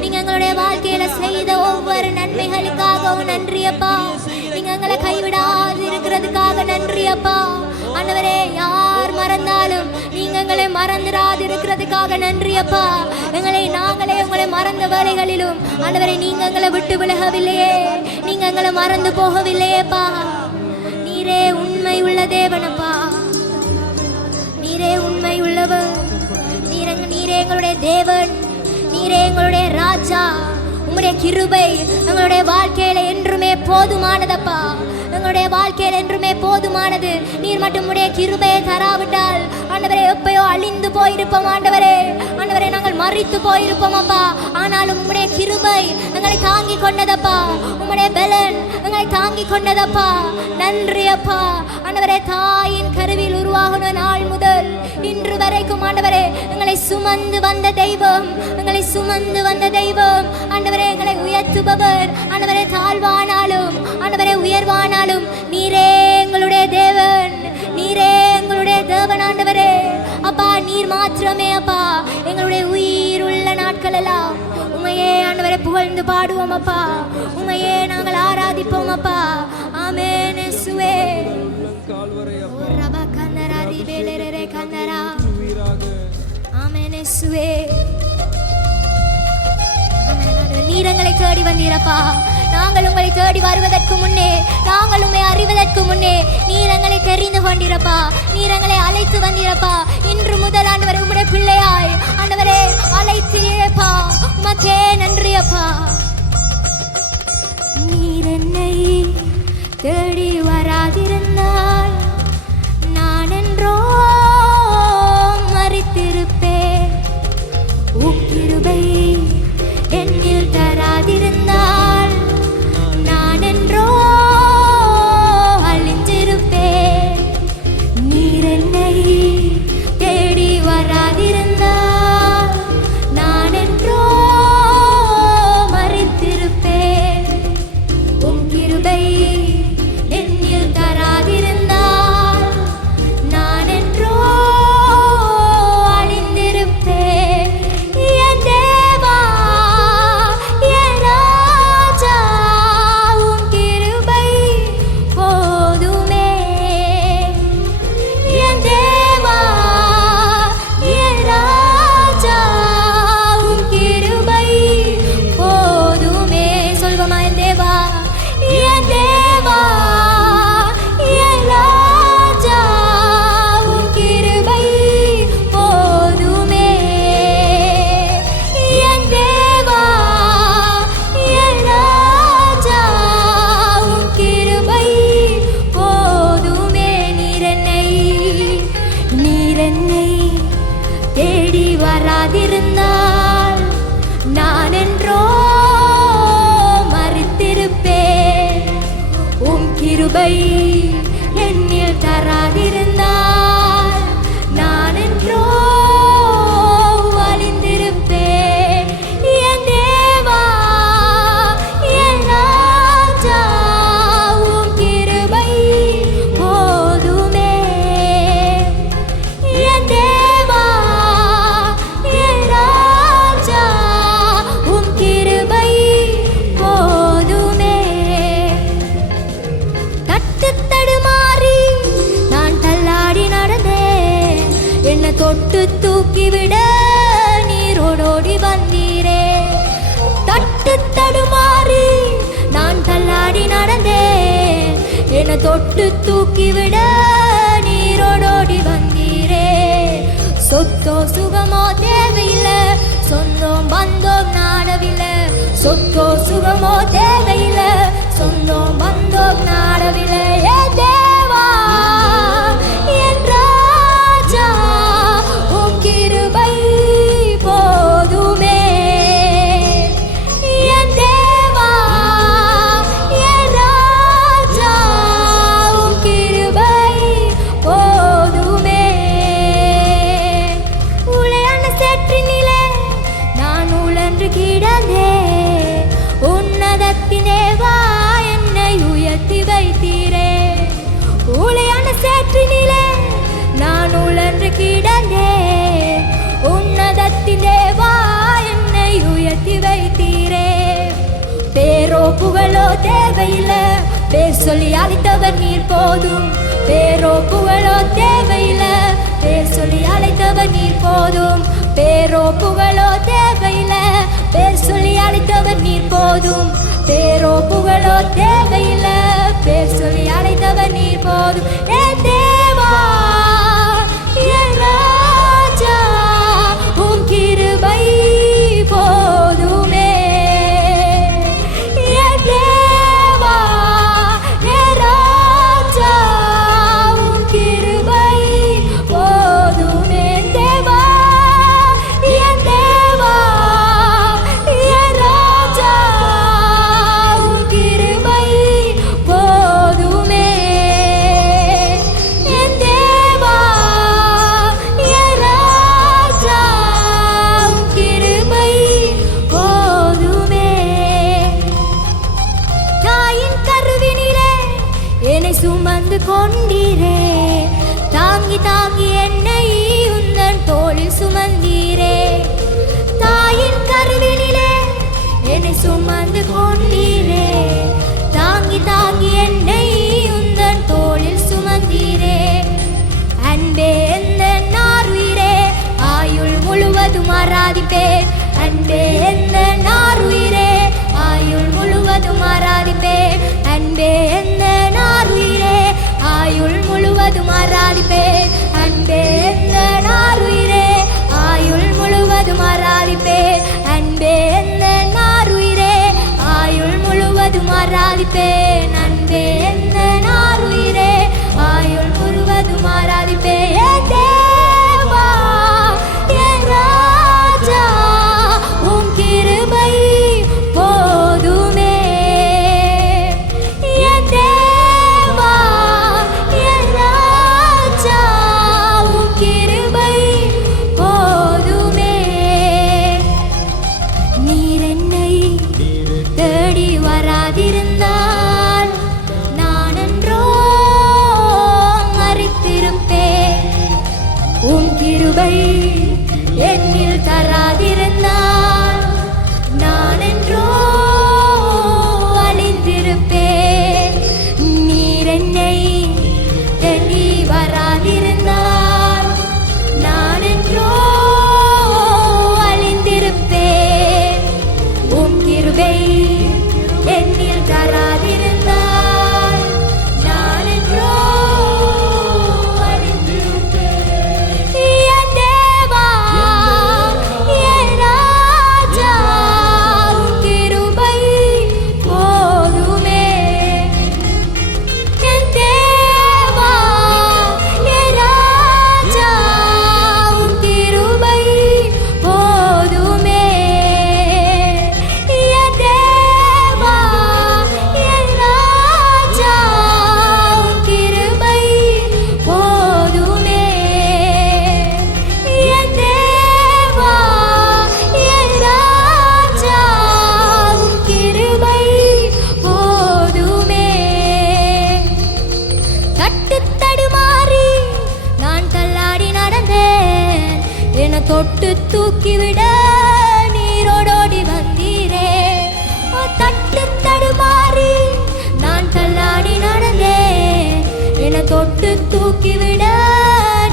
நீங்க எங்களுடைய வாழ்க்கையில செய்த ஒவ்வொரு நன்மைகளுக்காகவும் நன்றி அப்பா. நீங்க எங்களை கைவிடாது இருக்கிறதுக்காக நன்றி அப்பா. ஆண்டவரே, யார் மறந்தாலும் நீங்க எங்களை மறந்துடாது இருக்கிறதுக்காக நன்றி அப்பா. நாங்களே உங்களை மறந்த வேலைகளிலும் ஆண்டவரே நீங்க எங்களை விட்டு விலகவில்லையே, நீங்க எங்களை மறந்து போகவில்லையேப்பா. நீரே உண்மை உள்ள தேவனப்பா, நீரே உண்மை உள்ளவர். நீரே எங்களுடைய தேவன், நீரே எங்களுடைய ராஜா. உம்முடைய கிருபை எங்களுடைய வாழ்க்கையில என்றுமே போதுமானதப்பா, எங்களுடைய வாழ்க்கையில் என்றுமே போதுமானது. நீர் மட்டும் உம்முடைய கிருபையை தராவிட்டால் ஆண்டவரே எப்பயோ அழிந்து போயிருப்போம் ஆண்டவரே. ஆண்டவரே, நாங்கள் மறித்து போயிருப்போம் அப்பா. ஆனாலும் உம்முடைய கிருபை எங்களை தாங்கி கொண்டதப்பா, உம்முடைய பலன் எங்களை தாங்கி கொண்டதப்பா. நன்றி அப்பா. ஆண்டவரே, தாயின் கருவில் உருவாகின நாள் முதல் இன்று வரைக்கும் ஆண்டவரே எங்களை சுமந்து வந்த தெய்வம், எங்களை சுமந்து வந்த தெய்வம். ஆண்டவரே, எங்களை உயர்த்துபவர். ஆண்டவரே, தாழ்வானாலும் ஆண்டவரே உயர்வானாலும் நீரே எங்களுடைய தேவன், நீரே எங்களுடைய தேவன் ஆண்டவரே. அப்பா, நீர் மாத்திரமே அப்பா. எங்களுடைய உயிர் உள்ள நாட்கள் எல்லாம் உமையே ஆண்டவரை புகழ்ந்து பாடுவோம் அப்பா. உமையே நாங்கள் ஆராதிப்போம் அப்பா. ஆமென் இயேசுவே. ரபா கந்தரா ரிபேலரே கந்தரா. ஆமென் இயேசுவே. நீர் எங்களை தேடி வந்தீரப்பா. நாங்கள் உங்களை தேடி வருவதற்கு முன்னே, நாங்கள் உண்மை அறிவதற்கு முன்னே நீர் எங்களை தெரிந்து கொண்டிருப்பா. நீர் எங்களை அழைத்து வந்திருப்பா. இன்று முதல் ஆண்டவரே உம்முடைய பிள்ளையாய் ஆண்டவரே அழைத்தீரப்பா. உமக்கே நன்றி அப்பா. நீர் என்னை தேடி வராதிருந்தால் நான் என்றோ மரித்திருப்பேன். உம் கிருபை என்னில் தராதிருந்தால் நான் என்றோ அழிந்திருப்பேன். நீர் என்னை தேடி வராதிருந்தால் நான் என்றோ மரித்திருப்பேன். உம் கிருபை என்னில் தராதிருந்தால் நான் என்றோ அழிந்திருப்பேன். என் தேவா, என் ராஜா, உம் கிருபை போதுமே. என் தேவா, என் ராஜா, உம் கிருபை போதுமே. சொல்வமா, என் தேவா, என் தேவா, என் ராஜா, உம் கிருபை போதுமே. என் தேவா, என் ராஜா, உம் கிருபை போதுமே. நீர் என்னை தேடி வராதிருந்தால் நான் என்றோ மரித்திருப்பேன். உம் கிருபை என்னில் தராதிருந்தால் நான் என்றோ அழிந்திருப்பேன். என் தேவா, என் ராஜா, உம் கிருபை போதுமே. என் தேவா, என் ராஜா, உம் கிருபை போதுமே. தொட்டு தூக்கிவிட நீரோடோடி வந்தீரே. தட்டு தடுமாறி நான் தள்ளாடி நடந்தேன், என்னை தொட்டு தூக்கிவிட நீரோடோடி வந்தீரே. சொத்தோ சுகமோ தேவையில்லை, சொந்தம் பந்தோம் நாடவில்லை. சொத்தோ சுகமோ தேவையில்லை, சொந்தம் பந்தோம் நாடவில்லை. ஏ தேவா என் ராஜா உம் கிருபை போதுமே. என் தேவா என் ராஜா உம் கிருபை போதுமே. உளையான சேற்றினிலே நான் உழன்று கிடந்தே, உன்னதத்தினே வா என்னை உயர்த்தி வைத்தீரே. உளையான சேற்றினிலே நான் உழன்று கிடந்தே, உன்னதத்தினே வா என்னை உயர்த்தி வைத்தீரே. பேரோ புகழோ தேவையில்லை, பேர் சொல்லி அழைத்தவர் நீர் போதும். பேரோ புகழோ தேவையில்லை, பேர் சொல்லி அழைத்தவர் நீர் போதும். பேரோ புகழோ தேவையில்லை, பேர் சொல்லி அழைத்தவர் நீர் போதும். பேரோ புகழோ தேவையில்லை, பேர் சொல்லி அழைத்தவர் நீர் போதும். ஏ தேவா என் ராஜா உம் கிருபை போதுமே. ஏ தேவா என் ராஜா உம் கிருபை போதுமே. தேவா என் தேவா என் ராஜா உம் கிருபை போதுமே. என் தேவா என் ராஜா உம் கிருபை போதுமே. தாயின் கருவினிலே என்னை சுமந்து கொண்டீரே, தாங்கி தாங்கி என்னை உந்தன் தோளில் சுமந்தீரே. தாயின் கருவினிலே என்னை சுமந்து கொண்டீரே, தாங்கி தாங்கி என்னை உந்தன் தோளில் சுமந்தீரே. அன்பே எந்த நாருயிரே ஆயுள் முழுவதும் ஆராதிப்பேன். அன்பே எந்த நாருயிரே ஆயுள் முழுவதும் ஆராதிப்பேன். அன்பே எந்த நாருயிரே ஆயுள் முழுவதும் ஆராதிப்பேன். அன்பே எந்த நாருயிரே ஆயுள் முழுவதும் ஆராதிப்பேன். அன்பே எந்த நாருயிரே ஆயுள் முழுவதும் ஆராதிப்பேன். அன்பே எந்த நாருயிரே ஆயுள் முழுவதும் ஆராதிப்பேன். ஏ தேவா என் ராஜா உம் கிருபை போதுமே. ஏ தேவா என் ராஜா உம் கிருபை போதுமே. நீர் என்னை தேடி வராதிருந்தால் நான் என்றோ மரித்திருப்பேன். உம் கிருபை என்னில் தராதிருந்தால் நான் என்றோ அழிந்திருப்பேன். நீர் என்னை தேடி வராதிருந்தால் நான் என்றோ அழிந்திருப்பேன். உம் கிருபை என்னில் தராதிருந்தால் நான் என்றோ அழிந்திருப்பேன். என் தேவா என் ராஜா உம் கிருபை போதுமே. என் தேவா என் ராஜா உம் கிருபை போதுமே. என் தேவா என் ராஜா உம் கிருபை போதுமே. என் தேவா என் ராஜா உம் கிருபை போதுமே. தட்டு தடுமாறி நான் தள்ளாடி நடந்தேன், என்னை தொட்டு தூக்கிவிட நீரோடோடி வந்தீரே. தட்டு தடுமாறி நான் தள்ளாடி நடந்தேன், என்னை தொட்டு தூக்கிவிட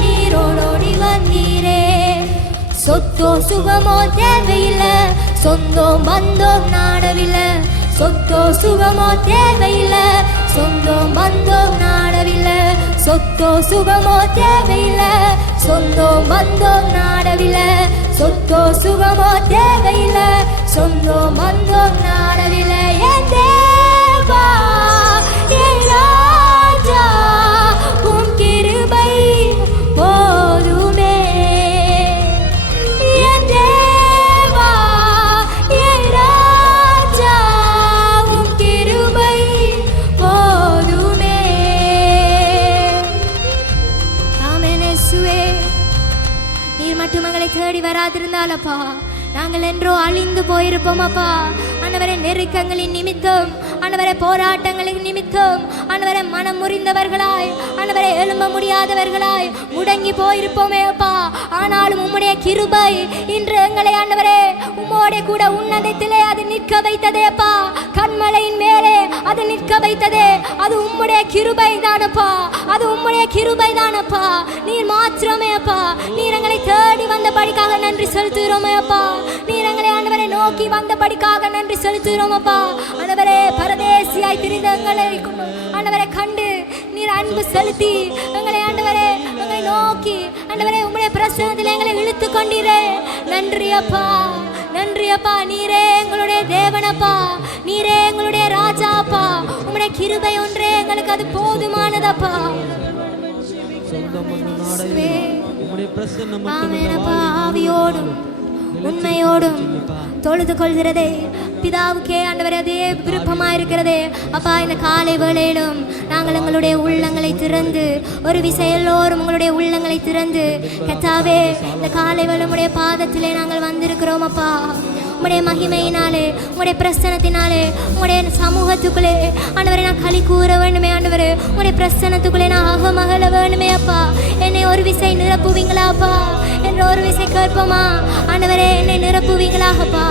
நீரோடோடி வந்தீரே. சொத்தோ சுகமோ தேவையில்லை, சொந்தம் பந்தம் நாடவில்லை. சொத்தோ சுகமோ தேவையில்லை, சொந்தம் பந்தம் நாடவில்லை. சொத்தோ சுகமோ தேவையில்லை, சொந்தம் பந்தம் நாடவில்லை. சொத்தோ சுகமோ தேவையில்லை, சொந்தம் பந்தம் நாடவில்லை. என் தேவா என் ராஜா உம் கிருபை போதுமே. என் தேவா என் ராஜா உம் கிருபை போதுமே. ஆமென் இயேசுவே. நீர் மட்டும் எங்களை தேடி வராதிருந்தாலப்பா நாங்கள் என்றோ அழிந்து போயிருப்போம் அப்பா. ஆண்டவரே, நெருக்கங்களின் நிமித்தம், ஆண்டவரே, போராட்டங்களின் நிமித்தம், ஆண்டவரே, மனம் முறிந்தவர்களாய், ஆண்டவரே, எழும்ப முடியாதவர்களாய் முடங்கி போயிருப்போமே அப்பா. ஆனாலும் உம்முடைய கிருபை இன்று எங்களை ஆண்டவரே உம்மோட கூட உன்னதத்திலே அது நிற்க வைத்ததே அப்பா. கண்மலையின் மேலே அது நிற்க வைத்ததே, அது உம்முடைய கிருபை தானப்பா, அது உம்முடைய கிருபை தானப்பா. நீர் மாத்திரமே அப்பா. நீர் எங்களை தேடி வந்த படிக்காக நன்றி செலுத்துகிறோமே அப்பா. நீர் எங்களை ஆண்டவரை நோக்கி வந்த படிக்காக நன்றி செலுத்துகிறோம் அப்பா. ஆண்டவரே, பரதேசியாய் திரிந்த எங்களை ஆண்டவரை கண்டு நீர் அன்பு செலுத்தி எங்களை ஆண்டவரே எங்களை நோக்கி ஆண்டவரே உம்முடைய பிரசன்னத்தில் எங்களை இழுத்து கொண்டீரே. நன்றி அப்பா, நன்றி அப்பா. நீரே எங்களுடைய தேவனப்பா, நீரே எங்களுடைய ராஜாப்பா. உம்முடைய கிருபை ஒன்றே எங்களுக்கு அது போதுமானதப்பா. ஆமெனப்பா. ஆவியோடும் உண்மையோடும் தொழுது கொள்கிறதே பிதாவுக்கே ஆண்டவரே அதே விருப்பமாக இருக்கிறதே அப்பா. இந்த காலை வேளையிலும் நாங்கள் எங்களுடைய உள்ளங்களை திறந்து ஒரு விசை எல்லோரும் உங்களுடைய உள்ளங்களை திறந்து கர்த்தாவே இந்த காலை வேளை உம்முடைய பாதத்திலே நாங்கள் வந்திருக்கிறோம் அப்பா. உம்முடைய மகிமையினாலே, உம்முடைய பிரசன்னத்தினாலே, உம்முடைய சமூகத்துக்குள்ளே ஆண்டவரை நான் களி கூற வேண்டுமே ஆண்டவரே. உம்முடைய பிரசன்னத்துக்குள்ளே நான் அகமகல வேண்டுமே அப்பா. என்னை ஒரு விசை நிரப்புவீங்களா அப்பா என்ற ஒரு விசை கேட்போமா ஆண்டவரே. என்னை நிரப்புவீங்களாகப்பா,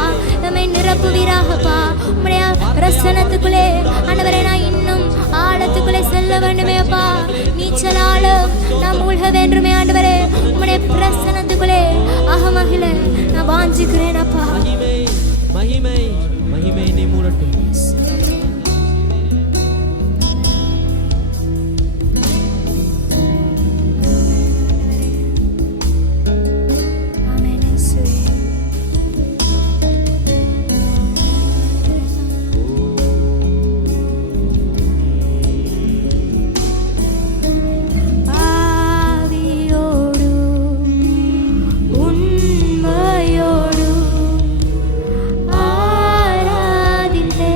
நம்மை நிரப்புவீராகப்பா. உம்முடைய பிரசன்னத்துக்குள்ளே ஆண்டவரே நான் இன்னும் ஆழத்துக்குள்ளே செல்ல வேண்டுமே அப்பா. நீச்சலாலும் நான் மூழ்க வேண்டுமே ஆண்டவரே. உம்முடைய பிரசன்னத்துக்குள்ளே அகமகில நான் வாஞ்சிக்கிறேன் அப்பா. மகிமை மகிமை நீ மூடட்டும். ஆராதித்தே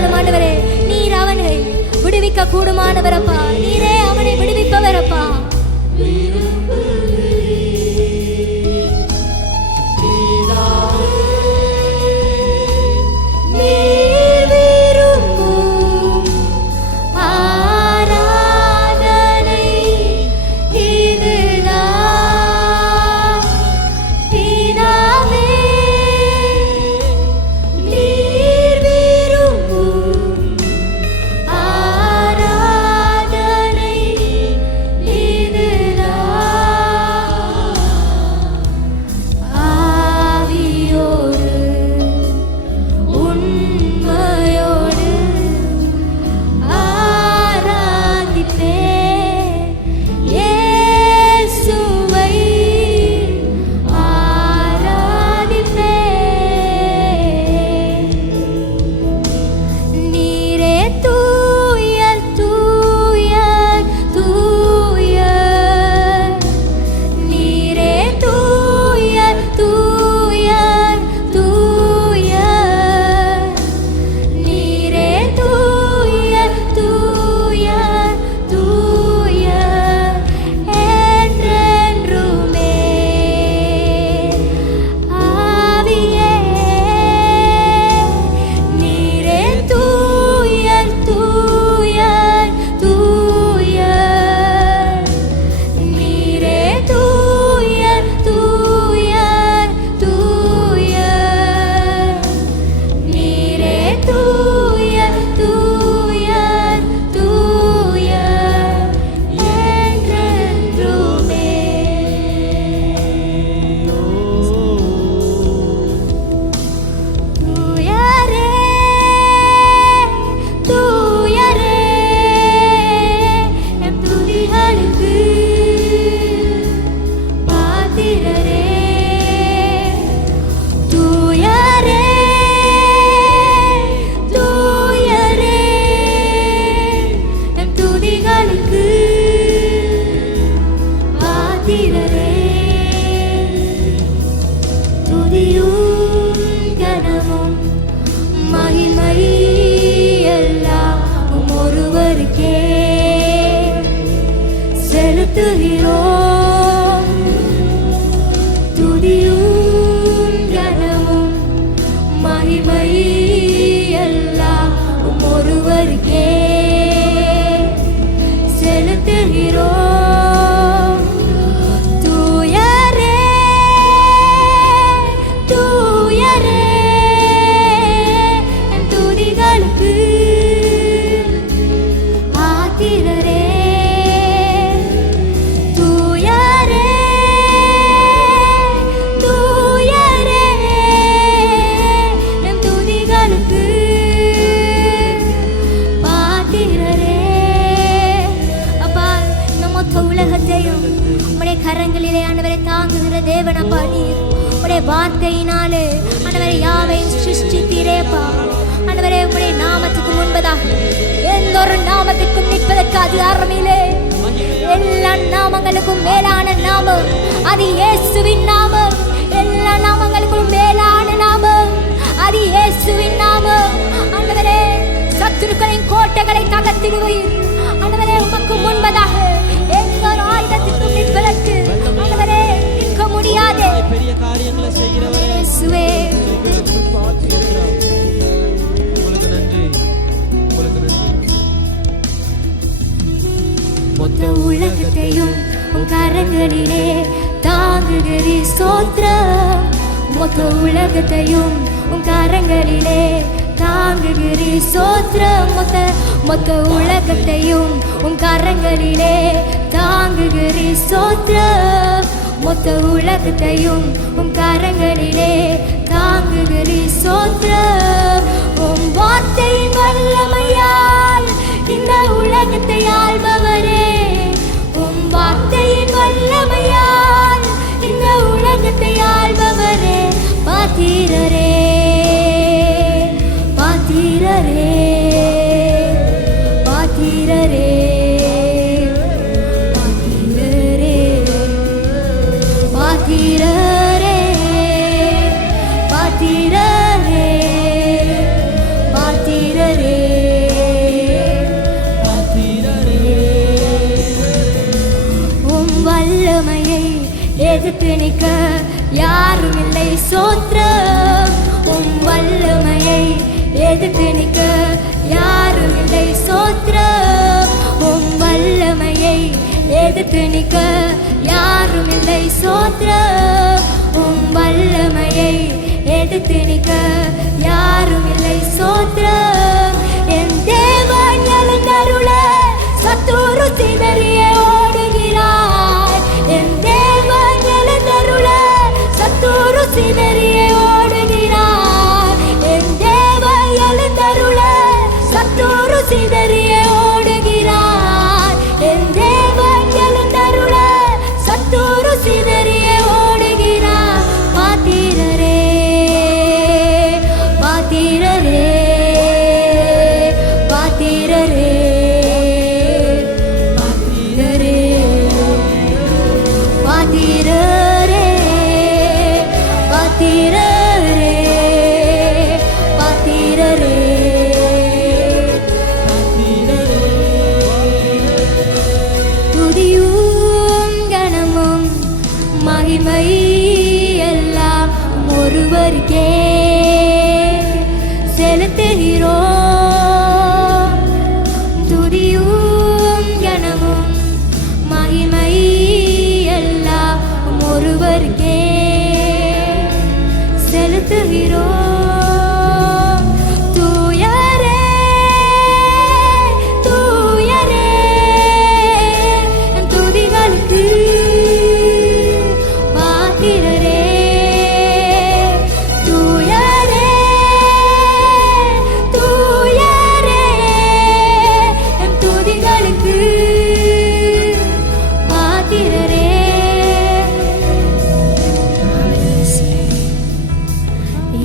இருந்தாலும் ஆண்டவரே நீர் அவனை விடுவிக்க கூடுமானவரப்பா. நீரே அவனை விடுவிப்பவரப்பா. வார்த்தையினாலே ஆண்டவரே யாவையும் சிருஷ்டித்தீரேப்பா. ஆண்டவரே உம்முடைய நாமத்துக்கு முன்பதாக எந்த ஒரு நாமத்துக்கும் நிற்பதற்கு அதிகாரம் இல்லை. எல்லா நாமங்களுக்கும் மேலான நாமம் அது இயேசுவின் நாமம். எல்லா நாமங்களுக்கும் மேலான நாமம் அது இயேசுவின் நாமம். ஆண்டவரே சத்துருக்களின் கோட்டைகளை தகர்த்திடுவீர். ஆண்டவரே உமக்கு முன்பதாக எந்த ஒரு ஆயுதத்துக்கும் நிற்பதற்கு ஆண்டவரே நிற்க முடியாது. பெரிய காரியங்களை செய்கிறவரே இயேசுவே உங்களுக்கு நன்றி, உங்களுக்கு நன்றி. மொத்த உலகத்தையும் உன் கரங்களிலே தாங்குகிறீர் ஸ்தோத்திரம். மொத்த உலகத்தையும் உன் கரங்களிலே தாங்குகிறீர் ஸ்தோத்திரம். மொத்த உலகத்தையும் உன் கரங்களிலே தாங்குகிறீர் ஸ்தோத்திரம். மொத்த உலகத்தையும் உன் கரங்களிலே தாங்குகிறீர் ஸ்தோத்திரம். உன் வார்த்தையின் வல்லமையால் இந்த உலகத்தை ஆள்பவரே. உன் வார்த்தையின் வல்லமையால் இந்த உலகத்தை ஆள்பவரே. பாத்திரரே பாத்திரரே பாத்திரரே பாத்திரரே பாத்திரரே பாத்திரரே யாரும் இல்லை சோத்திரம். உம் வல்லமையை எதிர்த்து நிற்க யாரும் இல்லை சோத்திரம். உம் வல்லமையை எதிர்த்து நிற்க யாரும் இல்லை சோத்திரம். உம் வல்லமையை எதிர்த்து நிற்க யாரும் இல்லை சோத்திரம். என் தேவன் எழுந்தருள சத்துரு சிதறிய ஓடுகிறார். என் தேவன் எழுந்தருள சத்துரு சிதறிய ஓடுகிறார். என் தேவன் எழுந்தருள சத்துரு சிதறிய ஓடுகிறார். என் தேவன் எழுந்தருள சத்துரு சிதறிய ஓடுகிறார். பாத்திரரே பாத்திரரே பாத்திரரே பாத்திரரே பாத்திரரே பாத்திரரே துதியும் கனமும் மகிமை எல்லாம் ஒருவருக்கே செலுத்துகிறோம். துதியும் கனமும் மகிமை எல்லாம் ஒருவருக்கே செலுத்துகிறோம். தூயரே தூயரே என் துதிகளுக்கு பாத்திரரே. தூயரே தூயரே என் துதிகளுக்கு பாத்திரரே.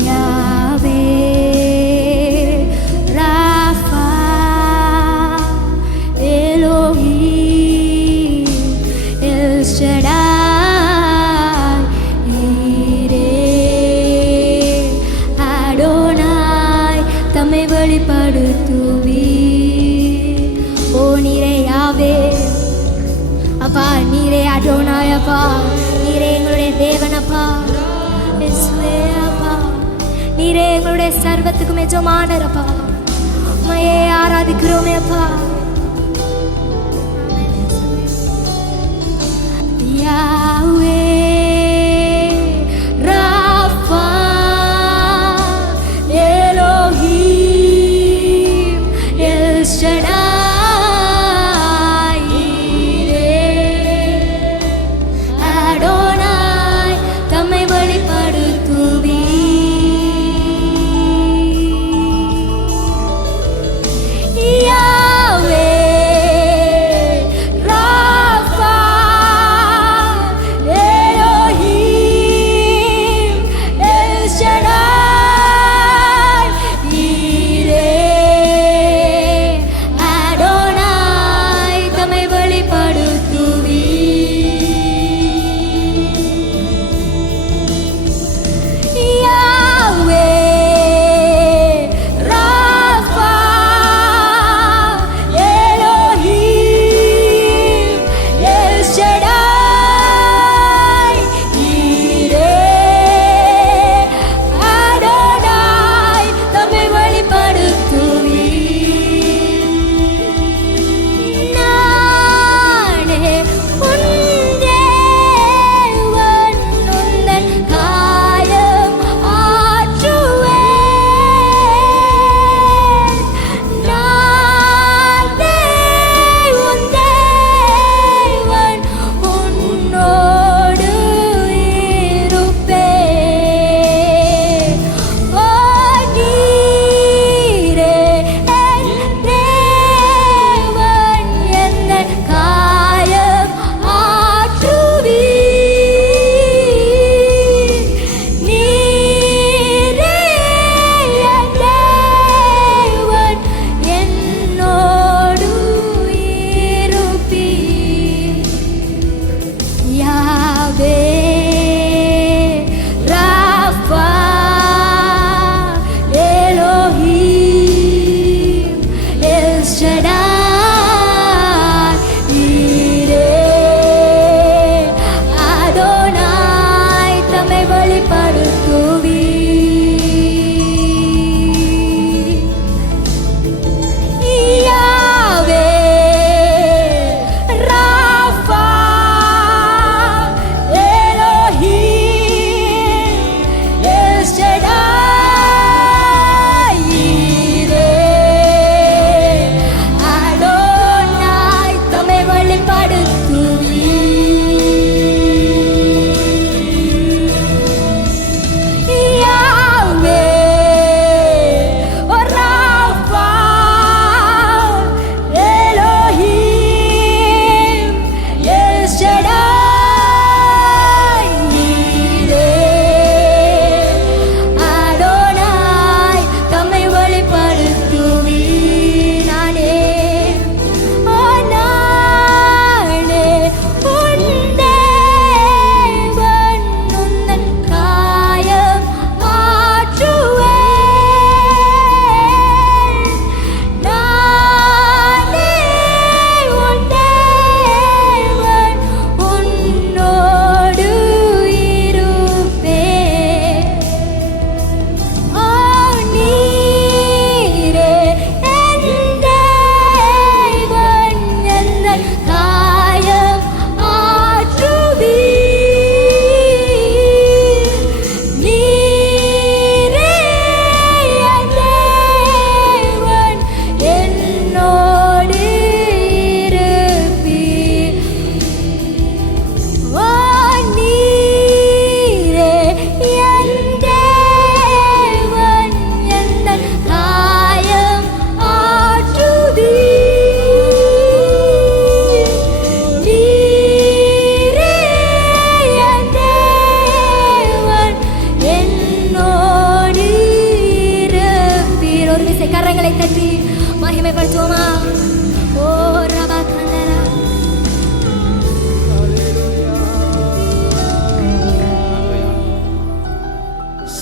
யாவே ராஃபா எலோஹீம் எல் ஷடாய் ஈரே அடோனாய் தம்மை வெளிப்படுத்துவி. ஓ நீரே யாவே அப்பா, நீரே அடோனாய் அப்பா, நீரே எங்களுடைய தேவனப்பா. இயேசுவே அப்பா, நீரே எங்களுடைய சர்வத்துக்கும் எஜமானரப்பா. உம்மையே ஆராதிக்கிறோமே அப்பா. யாவே ராஃபா எலோஹீம் எல் ஷடாய் ஈரே அடோனாய் தம்மை வெளிப்படுத்துவி. யாவே ராஃபா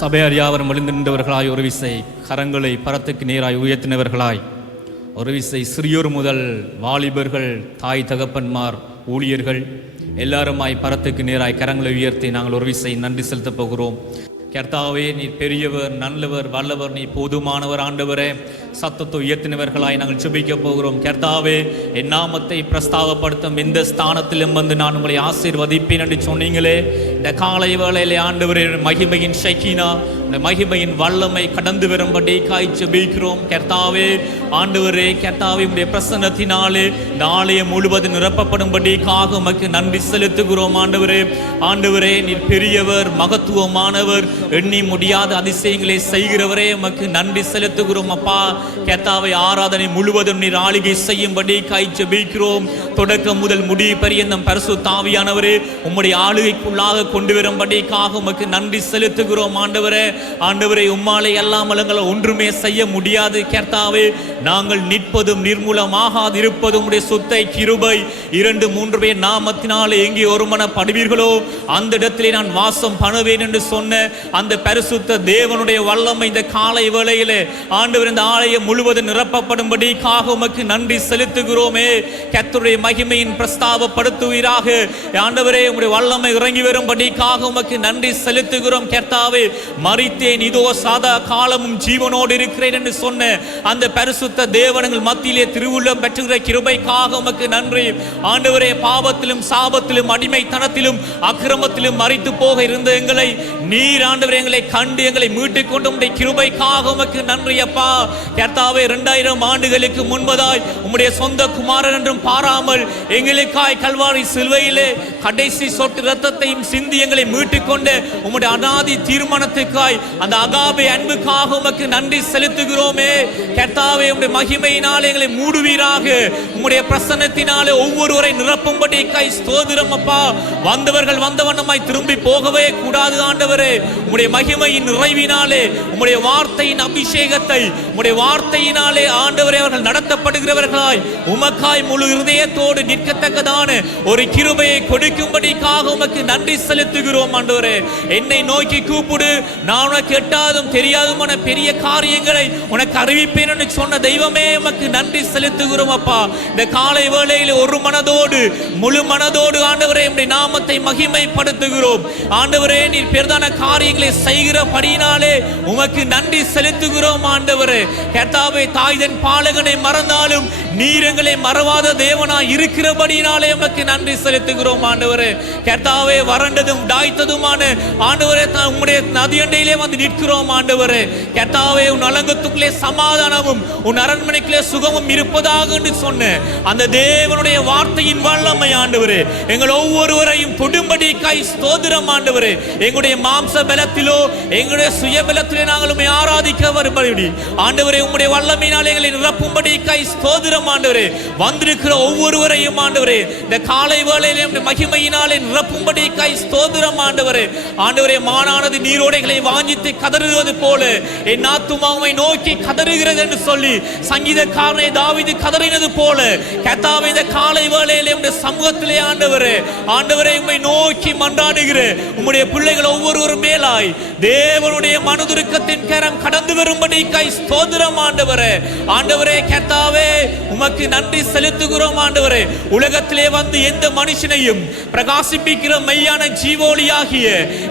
சபையார் யாவரும் எழுந்து நின்றவர்களாய் ஒரு விசை கரங்களை பரத்துக்கு நேராய் உயர்த்தினவர்களாய் ஒரு விசை சிறியோர் முதல் வாலிபர்கள், தாய் தகப்பன்மார், ஊழியர்கள் எல்லாருமாய் பரத்துக்கு நேராய் கரங்களை உயர்த்தி நாங்கள் ஒரு விசை நன்றி செலுத்தப் போகிறோம். கர்த்தாவே, நீர் பெரியவர், நல்லவர், வல்லவர், நீ போதுமானவர். ஆண்டவரே, சத்தத்தை உயர்த்தினவர்களாய் நாங்கள் ஜெபிக்க போகிறோம். கர்த்தாவே, என் நாமத்தை பிரஸ்தாவப்படுத்தும் இந்த ஸ்தானத்திலும் வந்து நான் உங்களை ஆசீர்வதிப்பேன் என்று சொன்னீங்களே. இந்த காலை வேளையிலே ஆண்டவரே, மகிமையின் ஷக்கீனா, இந்த மகிமையின் வல்லமை கடந்து வரும்படி ஜெபிக்கிறோம். கர்த்தாவே, ஆண்டவரே, கர்த்தாவே, உடைய பிரசன்னத்தினாலே இந்த ஆலயம் முழுவதும் நிரப்பப்படும்படிக்காக உமக்கு நன்றி செலுத்துகிறோம். ஆண்டவரே, ஆண்டவரே, நீர் பெரியவர், மகத்துவமானவர், எண்ணி முடியாத அதிசயங்களை செய்கிறவரே, உமக்கு நன்றி செலுத்துகிறோம். அப்பா, கர்த்தாவை ஆராதனை முழுவதும் நீர் ஆளுகை செய்யும்படி ஜெபிக்கிறோம். தொடக்கம் முதல் முடிவு பரியந்தம் பரிசுத்த ஆவியானவரே உம்முடைய ஆளுகைக்குள்ளாக கொண்டு வரும்படிக்காக உமக்கு நன்றி செலுத்துகிறோம். ஆண்டவரே, ஆண்டவரே, உம்மாலே அல்லாமல் எங்களால் ஒன்றுமே செய்ய முடியாது. கர்த்தாவே, நாங்கள் நிற்பதும் நிர்மூலமாகாது இருப்பதும் உடைய சுத்தை கிருபை. 2-3 பேர் நாமத்தினாலே எங்கே ஒருமனப்படுவீர்களோ அந்த இடத்திலே நான் வாசம் பண்ணுவேன் என்று சொன்ன அந்த பரிசுத்த தேவனுடைய வல்லமை இந்த காலை வேளையிலே ஆண்டவர் இந்த ஆலயம் முழுவதும் நிரப்பப்படும்படிக்காக உமக்கு நன்றி செலுத்துகிறோமே. கர்த்தருடைய மகிமையின் பிரஸ்தாபப்படுத்துவீராக. ஆண்டவரே, உம்முடைய வல்லமை இறங்கி வரும்படிக்காக உமக்கு நன்றி செலுத்துகிறோம். கர்த்தாவே, மரித்தேன், இதோ சாதா காலமும் ஜீவனோடு இருக்கிறேன் என்று சொன்ன அந்த பரிசுத்த தேவனங்கள் மத்தியிலே திருவுள்ளம் பெற்றுகிற கிருபைக்காக உமக்கு நன்றி. ஆண்டவரே, பாவத்திலும் சாபத்திலும் அடிமைத்தனத்திலும் அக்கிரமத்திலும் மரித்து போக இருந்த எங்களை நீர் ஆண்டவரே எங்களை கண்டு எங்களை மீட்டுக் கொண்டு உம்முடைய கிருபைக்காக உமக்கு நன்றி. அப்பா, கர்த்தாவே, 2000 ஆண்டுகளுக்கு முன்பதாய் உம்முடைய சொந்த குமாரன் என்றும் பாராமல் எங்களுக்காய் கல்வாரி சிலுவையிலே கடைசி சொட்டு ரத்தத்தையும் சிந்தி எங்களை மீட்டுக் கொண்டு உம்முடைய அநாதி தீர்மானத்துக்காய் அந்த அகாபே அன்புக்காக உமக்கு நன்றி செலுத்துகிறோமே. கர்த்தாவே, உம்முடைய மகிமையினாலே எங்களை மூடுவீராக. உம்முடைய பிரசன்னத்தினாலே ஒவ்வொருவரை நிரப்பும்படிக்காய் ஸ்தோத்திரம். அப்பா, வந்தவர்கள் வந்தவண்ணமாய் திரும்பி போகவே கூடாது. ஆண்டவரே, உம்முடைய மகிமையின் நிறைவினாலே உம்முடைய வார்த்தையின் அபிஷேகத்தை உம்முடைய வார்த்தையினாலே ஆண்டவரே அவர்கள் நடத்தப்படுகிறவர்களாய் உமக்காய் முழு இருதயத்தோடு நிற்கத்தக்கதான ஒரு கிருபையை கொடுக்கும்படிக்காக உமக்கு நன்றி செலுத்துகிறோம். ஆண்டவரே, என்னை நோக்கி கூப்பிடு, நான் உனக்கு எட்டாதும் தெரியாதுமான பெரிய காரியங்களை உனக்கு அறிவிப்பேன் என்று சொன்ன தெய்வமே, உமக்கு நன்றி செலுத்துகிறோம். அப்பா, இந்த காலை வேளையில் ஒரு மனதோடு முழு மனதோடு ஆண்டவரே உம்முடைய நாமத்தை மகிமைப்படுத்துகிறோம். ஆண்டவரே, நீர் பெரிதான காரியங்களை செய்கிறபடியினாலே உமக்கு நன்றி செலுத்துகிறோம். ஆண்டவரே, கர்த்தாவே, தாய்தன் பாலகனை மறந்தாலும் நீர் எங்களை மறவாத தேவனாய் இருக்கிறபடியினாலே உமக்கு நன்றி செலுத்துகிறோம். ஆண்டவரே, கர்த்தாவே, வறண்டதும் தாய்த்ததுமான ஆண்டவரே உம்முடைய நதியண்டையிலே வந்து நிற்கிறோம். ஆண்டவரே, கர்த்தாவே, உன் அலங்கத்துக்குள்ளே சமாதானமும் உன் அரண்மனைக்குள்ளே சுகமும் இருப்பதாக என்று சொன்ன அந்த தேவனுடைய வார்த்தையின் வல்லமை ஆண்டவரே எங்கள் ஒவ்வொருவரையும் தொடும்படிக்காய் ஸ்தோத்திரம். ஆண்டவரே, எங்களுடைய மாம்ச பலத்திலோ எங்களுடைய சுய பலத்திலே நாங்கள் உம்மை ஆராதிக்க வரும்படி ஆண்டவரே உம்முடைய வல்லமையினாலே எங்களை நிரப்பும்படிக்காய் ஸ்தோத்திரம். ஆண்டவரே, வந்திருக்கிற ஒவ்வொருவரையும் ஆண்டவரே இந்த காலை வேளையிலே உம்முடைய மகிமையினாலே நிரப்பும்படிக்காய் ஸ்தோத்திரம். ஆண்டவரே, ஆண்டவரே, மானானது நீரோடைகளை வாஞ்சித்து கதறுவது போல என் ஆத்துமாவை நோக்கி கதறுகிறது என்று சொல்லி சங்கீதக்காரனை தாவீது கதறினது போல கர்த்தாவே, இந்த காலை வேளையிலே உம்முடைய சமூகத்திலே ஆண்டவரே ஆண்டவரே உம்மை நோக்கி மன்றாடுகிற உம்முடைய பிள்ளைகள் ஒவ்வொருவரும் மேலாய் தேவனுடைய மனதுருக்கத்தின் கரம் கடந்து வரும்படிக்காய் ஸ்தோத்திரம். ஆண்டவரே, ஆண்டவரே, கர்த்தாவே, உமக்கு நன்றி செலுத்துகிறோம். ஆண்டவரே, உலகத்திலே வந்து எந்த மனுஷனையும் பிரகாசிப்பிக்கிற மெய்யான ஜீவோலியாகிய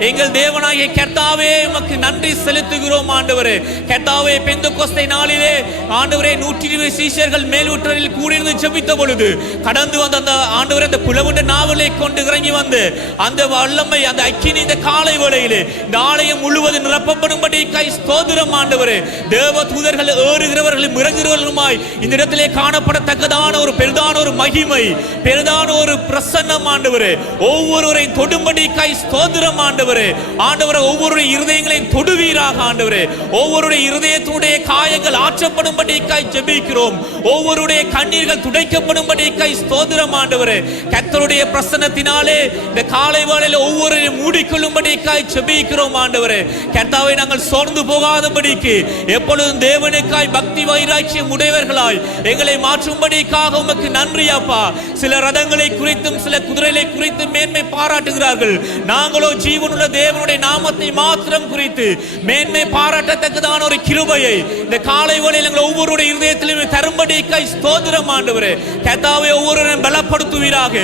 எங்கள் தேவனாகிய கர்த்தாவே உமக்கு நன்றி செலுத்துகிறோம். ஆண்டவரே, கர்த்தாவே, பெந்தெகோஸ்தே நாளிலே ஆண்டவரே 120 சீஷர்கள் மேல்வீட்டில் கூடியிருந்து ஜெபித்த பொழுது கடந்து வந்த அந்த ஆண்டவரே அந்த புலவுண்ட நாவலை கொண்டு இறங்கி வந்து அந்த வல்லமை அந்த அக்கினி இந்த காலை வேளையிலே இந்த ஆலயம் முழுவதும் நிரப்பப்படும்படிக்காய் ஸ்தோத்திரம். ஆண்டவரே, தேவ தூதர்கள் ஏறுகிறவர்களும் இறங்குகிறவர்களுமாய் இந்த இடத்திலே காணப்படத்தக்கதான ஒரு பெரிதான ஒரு மகிமை, பெரிதான ஒரு பிரசன்னம் ஆண்டவரே ஒவ்வொருவரையும் தொடும்படிக்காய் ஸ்தோத்திரம். ஆண்டவரே, ஆண்டவரே, ஒவ்வொருடைய இருதயங்களையும் தொடுவீராக. ஆண்டவரே, ஒவ்வொருடைய இருதயத்தினுடைய காயங்கள் ஆற்றப்படும்படிக்காய் ஜெபிக்கிறோம். ஒவ்வொருடைய கண்ணீர்கள் துடைக்கப்படும்படிக்காய் ஸ்தோத்திரம். ஆண்டவரே, கர்த்தருடைய பிரசன்னத்தினாலே இந்த காலை வேளையில் ஒவ்வொருவரையும் மூடிக்கொள்ளும்படிக்காய் ஜெபிக்கிறோம். ஆண்டவரே, கர்த்தாவே, நாங்கள் சோர்ந்து போகாதபடிக்கு எப்பொழுதும் தேவனுக்காய் பக்தி வைராக்கியம் உடையவர்களாய் எங்களை மாற்றும்படிக்காக உமக்கு நன்றி அப்பா. சில ரதங்களை குறித்தும் சில குதிரைகளை குறித்தும் மேன்மை பாராட்டுகிறார்கள். நாங்களோ ஜீவனுள்ள தேவனுடைய நாமத்தை மாத்திரம் குறித்து மேன்மை பாராட்டத்தக்கதான ஒரு கிருபையை இந்த காலை வேளையில் எங்கள் ஒவ்வொருடைய இருதயத்திலும் தரும்படிக்காய் ஸ்தோத்திரம் ஆண்டவரே. கர்த்தாவே, ஒவ்வொருவரையும் பலப்படுத்துவீராக,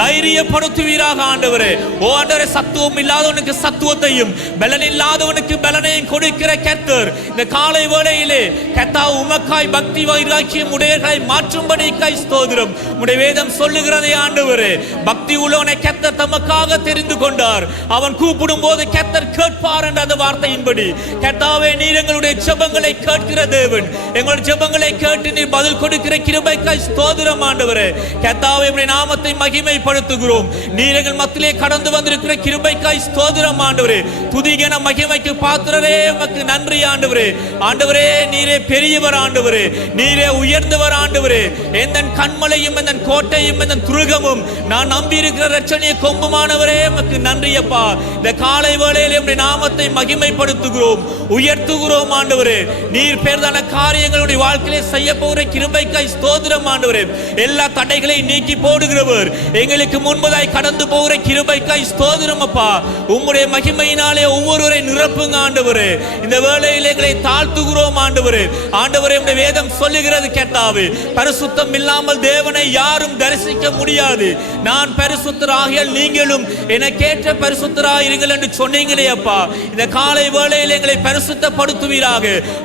தைரியப்படுத்துவீராக ஆண்டவரே. ஓ ஆண்டவரே, சத்துவம் இல்லாதவனுக்கு சத்துவத்தையும் பலன் இல்லாதவனுக்கு பலனையும் கொடுக்கிற கர்த்தர் இந்த காலை வேளையிலே கர்த்தாவே உமக்காய் பக்தி வைராக்கியம் உடையவர்களை மாற்றும்படிக்காய் ஸ்தோத்திரம். உம்முடைய வேதம் சொல்லுகிறதே ஆண்டவரே, பக்தி உள்ளவனை கர்த்தர் தமக்காக தெரிந்து கொண்டார், அவன் கூப்பிடும் போது கர்த்தர் கேட்பார் என்ற அந்த வார்த்தையின்படி கர்த்தாவே, நீர் எங்களுடைய ஜெபங்களை கேட்கிற தேவன். எங்களுடைய ஜெபங்களை கேட்டு நீர் பதில் கொடுக்கிற கிருபைக்காய் ஸ்தோத்திரம் ஆண்டவரே. கர்த்தாவே, உம்முடைய நாமத்தை மகிமைப்படுத்துகிறோம். நீர் எங்கள் மத்தியிலே கடந்து வந்திருக்கிற கிருபைக்காய் ஸ்தோத்திரம் ஆண்டவரே. துதிகன மகிமைக்கு பாத்திரரே, உமக்கு நன்றி ஆண்டவரே. ஆண்டவரே, நீரே பெரியவர் ஆண்டவரே, நீரே உயர்ந்தவர் ஆண்டவரே. எந்தன் கண்மலையும் எந்தன் கோட்டையும் எந்தன் துருகமும் நான் நம்பி இருக்கிற ரட்சணிய கொம்புமானவரே, உமக்கு நன்றி அப்பா. இந்த காலை வேளையிலே உம்முடைய நாமத்தை மகிமைப்படுத்துகிறோம், உயர்த்துகிறோம் ஆண்டவரே. நீர் பேர்தான காரியங்களுடைய வாழ்க்கையிலே செய்ய போகிற கிருபைக்காய் ஸ்தோத்திரம் ஆண்டவரே. எல்லா தடைகளையும் நீக்கி போடுகிறவர், எங்களுக்கு முன்பதாய் கடந்து போகிற கிருபைக்காய் ஸ்தோத்திரம் அப்பா. உம்முடைய மகிமையினாலே ஒவ்வொருவரை நிரப்புங்க ஆண்டவரே. இந்த வேளையில் எங்களை தாழ்த்துகிறோம் ஆண்டவரே. ஆண்டவரே, உம்முடைய வேதம் சொல்லுகிறது கர்த்தாவே, பரிசுத்தம் இல்லாமல் தேவனை யாரும் தரிசிக்க முடியாது. நான் பரிசுத்தர் ஆகியால் நீங்களும் எனக்கேற்ற பரிசுத்தராயிருங்கள் என்று சொன்னீங்களே அப்பா. இந்த காலை வேளையில் எங்களை பரிசுத்தப்படுத்துவீராக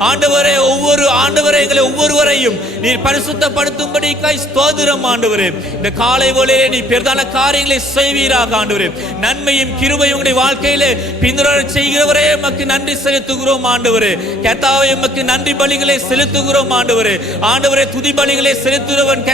ஆண்டவரே. ஆண்டவரே, எங்களை ஒவ்வொருவரையும் நீர் பரிசுத்தப்படுத்தும்படிக்காய் ஸ்தோத்திரம் ஆண்டவரே. இந்த காலை வேளையிலே நீ பெரிதான காரியங்களை செய்வீராக ஆண்டவரே. நன்மையும் கிருபையும் உங்களுடைய வாழ்க்கையிலே பின்தொடர செய்கிறவரே, உமக்கு நன்றி செலுத்துகிறோம் ஆண்டவரே. கர்த்தாவே, உமக்கு நன்றி பலிகளை செலுத்துகிறோம் ஆண்டவரே. ஆண்டவரே, துதி பலிகளை செலுத்துகிறவன்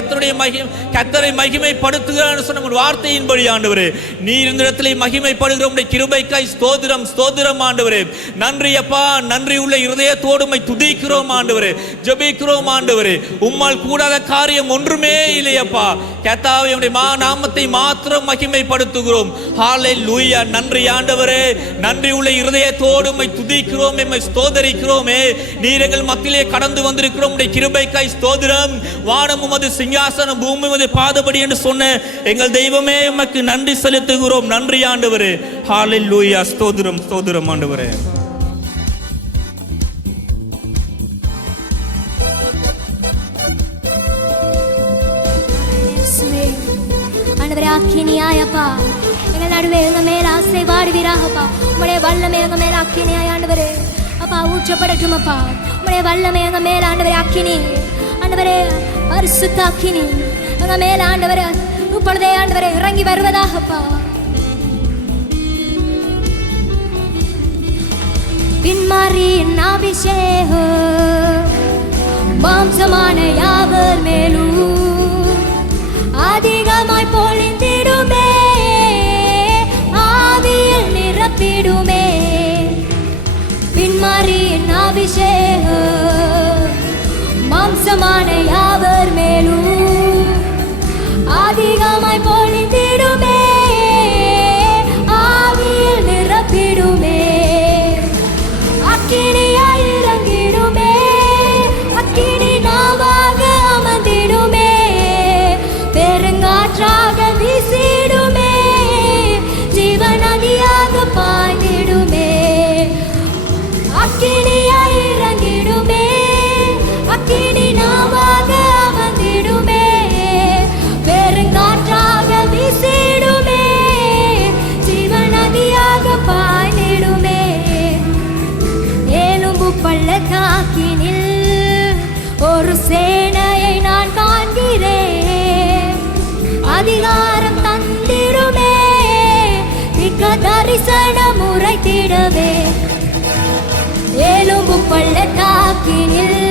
கர்த்தரை மகிமைப்படுத்துகிறான் சொன்ன ஒரு வார்த்தையின்படி ஆண்டவரே, நீர் இந்த இடத்திலே மகிமைப்படுகிற உம்முடைய கிருபைக்காய் ஸ்தோத்திரம் ஸ்தோத்திரம் ஆண்டவரே. நன்றி அப்பா. நன்றி உள்ள இருதயத்தோடு உம்மை துதிக்கிறோம் ஆண்டவரே, ஜெபிக்கிறோம் ஆண்டவரே. உம்மால் கூடாத காரியம் ஒன்றுமே இல்லையப்பா. கர்த்தாவே, உம்முடைய நாமத்தை மாத்திரம் மகிமைப்படுத்துகிறோம். ஹல்லேலூயா. நன்றி ஆண்டவரே. நன்றி உள்ள இருதயத்தோடு உம்மை துதிக்கிறோம், உம்மை ஸ்தோத்தரிக்கிறோமே. நீர் எங்கள் மத்தியிலே கடந்து வந்திருக்கிறோம், உம்முடைய கிருபைக்காய் ஸ்தோத்திரம். வானம் உமது சிங்காசனம், பூமி உமது பாதபடி என்று சொன்ன எங்கள் தெய்வமே, உமக்கு நன்றி செலுத்துகிறோம். நன்றி ஆண்டவரே. ஹல்லேலூயா. ஸ்தோத்திரம் ஸ்தோத்திரம் ஆண்டவரே. ஆண்டவரே, அக்கினியாயப்பா எங்கள் நடுவே எங்க மேல ஆசை வாடுவீராகப்பா. உம்முடைய வல்லமை எங்க மேல அக்கினியாய் ஆண்டவரே அப்பா ஊற்றப்படட்டும் அப்பா. உம்முடைய வல்லமை எங்க மேல ஆண்டவரே அக்கினி ஆண்டவரே, பரிசுத்த அக்கினி எங்க மேல ஆண்டவரே இப்பொழுதே ஆண்டவரே இறங்கி வருவதாகப்பா. பின்மாரியின் அபிஷேகம் மாம்சமான யாவர் மேலும் அதிகமாய் பொழிந்திடுமே, ஆவியில் நிரப்பிடுமே. பின்மாரியின் அபிஷேகம் மாம்சமான யாவர் மேலும் அதிகமாய் பொழிந்திடுமே, ஆவியில் நிரப்பிடுமே. அக்கினியாய் இறங்கிடுமே, அக்கினி நாவாக அமர்ந்திடுமே, பெருங்காற்றாக வீசிடுமே, ஜீவநதியாக பாய்ந்திடுமே. அக்கினியாய் இறங்கிடுமே, அக்கினி நாவாக அமர்ந்திடுமே, பெருங்காற்றாக வீசிடுமே, ஜீவநதியாக பாய்ந்திடுமே. எலும்பு பள்ளத்தாக்கினில் ஒரு சேனையை நான் காண்கிறேன், அதிகாரம் தந்திடுமே, திக்க தரிசனம் உரைத்திடவே. எலும்பு பள்ளத்தாக்கினில்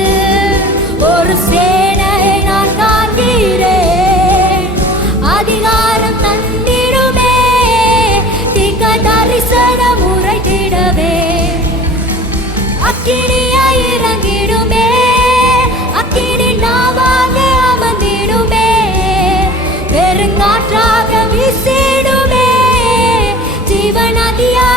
ஒரு சேனையை நான் காண்கிறேன், அதிகாரம் தந்திடுமே, திக்க தரிசனம் உரைத்திடவே. அக்கினியாய் இறங்கிடுமே, அக்கினி நாவாக அமர்ந்திடுமே, பெருங்காற்றாக வீசிடுமே, ஜீவநதியாக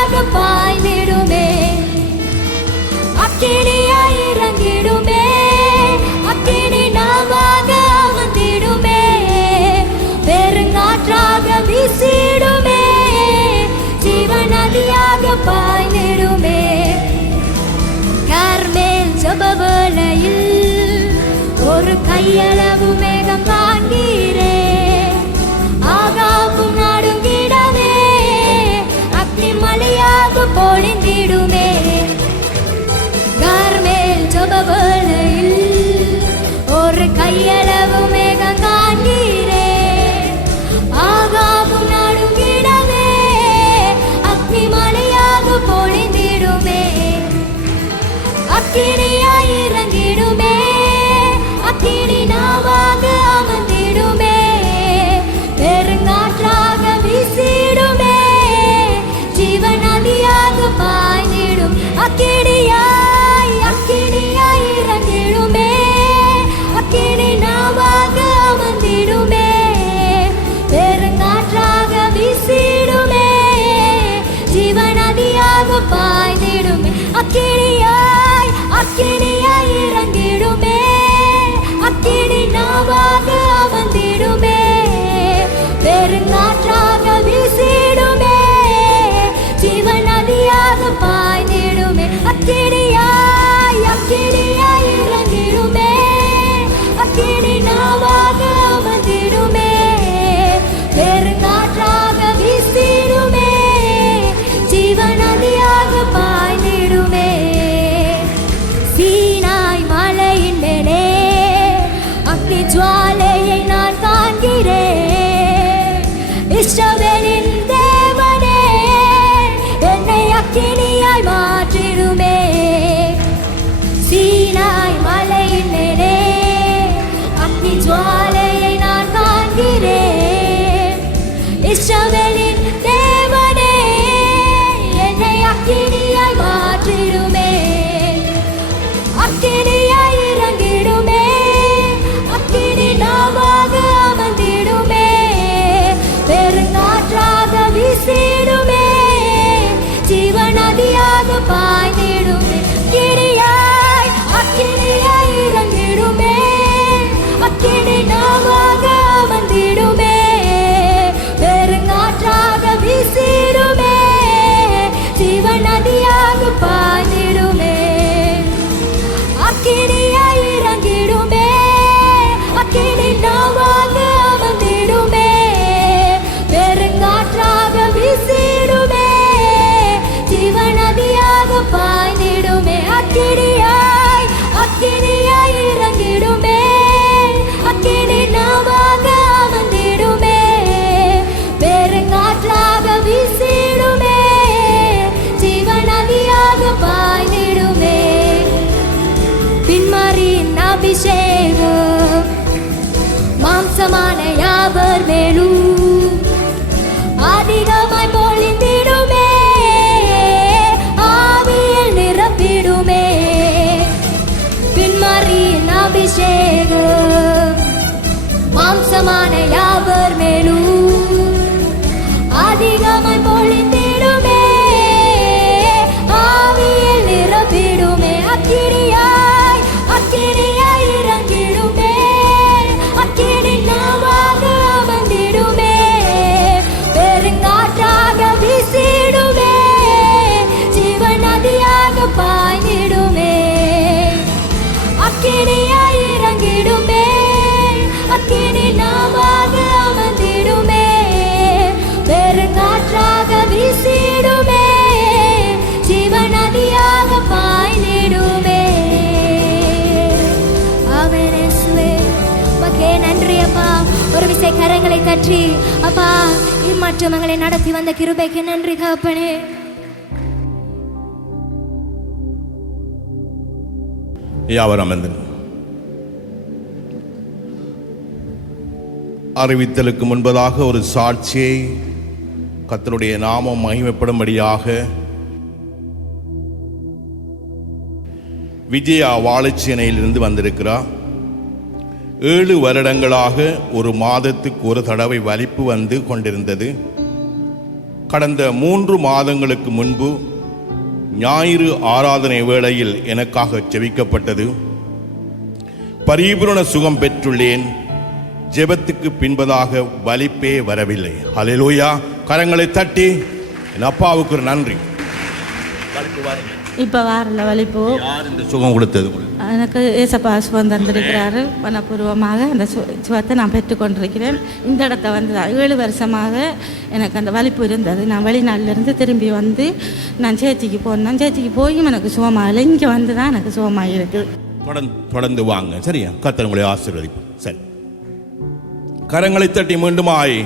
ஒரு கையளவு மேகம் காண்கிறே ஆகாவும் நடுங்கிடவே அக்னி மலையாக பொழிந்திடுமே கர்மேல் ஜபவலையில் ஒரு கையளவு மேகம் காண்கிறே ஆகாவும் நடுங்கிடவே அக்னி மலையாக பொழிந்திடுமே அக்கினியாய் இறங்கிடுமே அக்கினி நாவாக அமர்ந்திடுமே பெருங்காற்றாக வீசிடுமே ஜீவன் நதியாக பாய்ந்திடும் அக்கினியாய் இறங்கிடுமே அக்கினி நாவாக அமர்ந்திடுமே பெருங்காற்றாக வீசிடுமே ஜீவன் நதியாக பாய்ந்திடுமே அக்கினியாய் இறங்கிடுமே அக்கினி நாவாக அமர்ந்திடுமே பெருங்காற்றாக வீசிடுமே ஜீவன் நதியாக பாய்ந்திடுமே அக்கினியாய் இறங்கிடுமே அக்கினி நாவாக அமர்ந்திடுமே பெருங்காற்றாக வீசிடுமே ஜீவன் நதியாக பாய்ந்திடுமே சீனாய் மலையின் மேலே அக்னி ஜுவாலையை நான் காண்கிறேன் இஸ்ரவேலின் தேவனே என்னை அக்கினியாய் மாற்றிடுமே சீனாய் மலையின் மேலே அக்னி ஜுவாலையை நான் காண்கிறேன் இஸ்ரவேலின் தேவனே என்னை அக்கினியாய் மாற்றிடுமே அக்கினியாய் இறங்கிடுமே அக்கினி நாவாக அமர்ந்திடுமே பெருங்காற்றாக வீசிடுமே ஜீவன் நதியாக பாய்ந்திடுமே அக்கினியாய் இறங்கிடுமே அக்கினி நாவாக அமர்ந்திடுமே பெருங்காற்றாக வீசிடுமே ஜீவன் நதியாக பாய்ந்திடுமே அக்கினியாய் இறங்கிடுமே அக்கினி நாவாக அமர்ந்திடுமே பெருங்காற்றாக வீசிடுமே ஜீவன் நதியாக பாய்ந்திடுமே அக்கினியாய் இறங்கிடுமே அக்கினி நாவாக அமர்ந்திடுமே பெருங்காற்றாக வீசிடுமே ஜீவன் நதியாக பாய்ந்திடுமே பின்மாரியின் அபிஷேகம் மாம்சமான யாவர் மேலும் அதிகமாய் பொழிந்திடுமே ஆவியில் நிரப்பிடுமே பின்மாரியின் அபிஷேகம் மாம்சமான யாவர் மேலும் அதிகமாய் பொழிந்திடுமே ஆவியில் நிரப்பிடுமே அக்கினியாய் இறங்கிடுமே அக்கினி நாவாக அமர்ந்திடுமே பெருங்காற்றாக வீசிடுமே ஜீவன் நதியாக பாய்ந்திடுமே அக்கினியாய் இறங்கிடுமே அக்கினி நாவாக அமர்ந்திடுமே பெருங்காற்றாக வீசிடுமே ஜீவன் நதியாக பாய்ந்திடுமே ஆமென் இயேசுவே உமக்கே நன்றி அப்பா ஒரு விசை கரங்களை தட்டி அப்பா இம்மட்டும் எங்களை நடத்தி வந்த கிருபைக்கு நன்றி தகப்பனே யாவர் அமர்ந்து அறிவித்தலுக்கு முன்பதாக ஒரு சாட்சியை கர்த்தருடைய நாமம் மகிமைப்படும்படியாக விஜயா வாழைச்சேனையிலிருந்து வந்திருக்கிறார். 7 வருடங்களாக ஒரு மாதத்துக்கு ஒரு தடவை வலிப்பு வந்து கொண்டிருந்தது. கடந்த 3 மாதங்களுக்கு முன்பு ஞாயிறு ஆராதனை வேளையில் எனக்காக ஜெபிக்கப்பட்டது. பரிபூரண சுகம் பெற்றுள்ளேன். ஜெபத்துக்கு பின்பதாக வலிப்பே வரவில்லை. ஹல்லேலூயா. கரங்களை தட்டி என் அப்பாவுக்கு ஒரு நன்றி. இப்போ வாரல வலிப்பு. யார் இந்த சுகம் கொடுத்தது உங்களுக்கு? எனக்கு ஏசப்பா சுகம் தந்திருக்கிறாரு. மனப்பூர்வமாக அந்த சுகத்தை நான் பெற்றுக்கொண்டிருக்கிறேன். இந்த இடத்த வந்து 7 வருஷமாக எனக்கு அந்த வலிப்பு இருந்தது. நான் வெளிநாட்டிலிருந்து திரும்பி வந்து நான் சேச்சிக்கு போனேன். சேச்சிக்கு போயும் எனக்கு சுகமாகலை. இங்கே வந்து தான் எனக்கு சுகமாக இருக்குது. தொடர்ந்து வாங்க, சரியா? கர்த்தர் உங்களை ஆசீர்வதிப்பார். சரி, கரங்களை தட்டி மீண்டுமாய்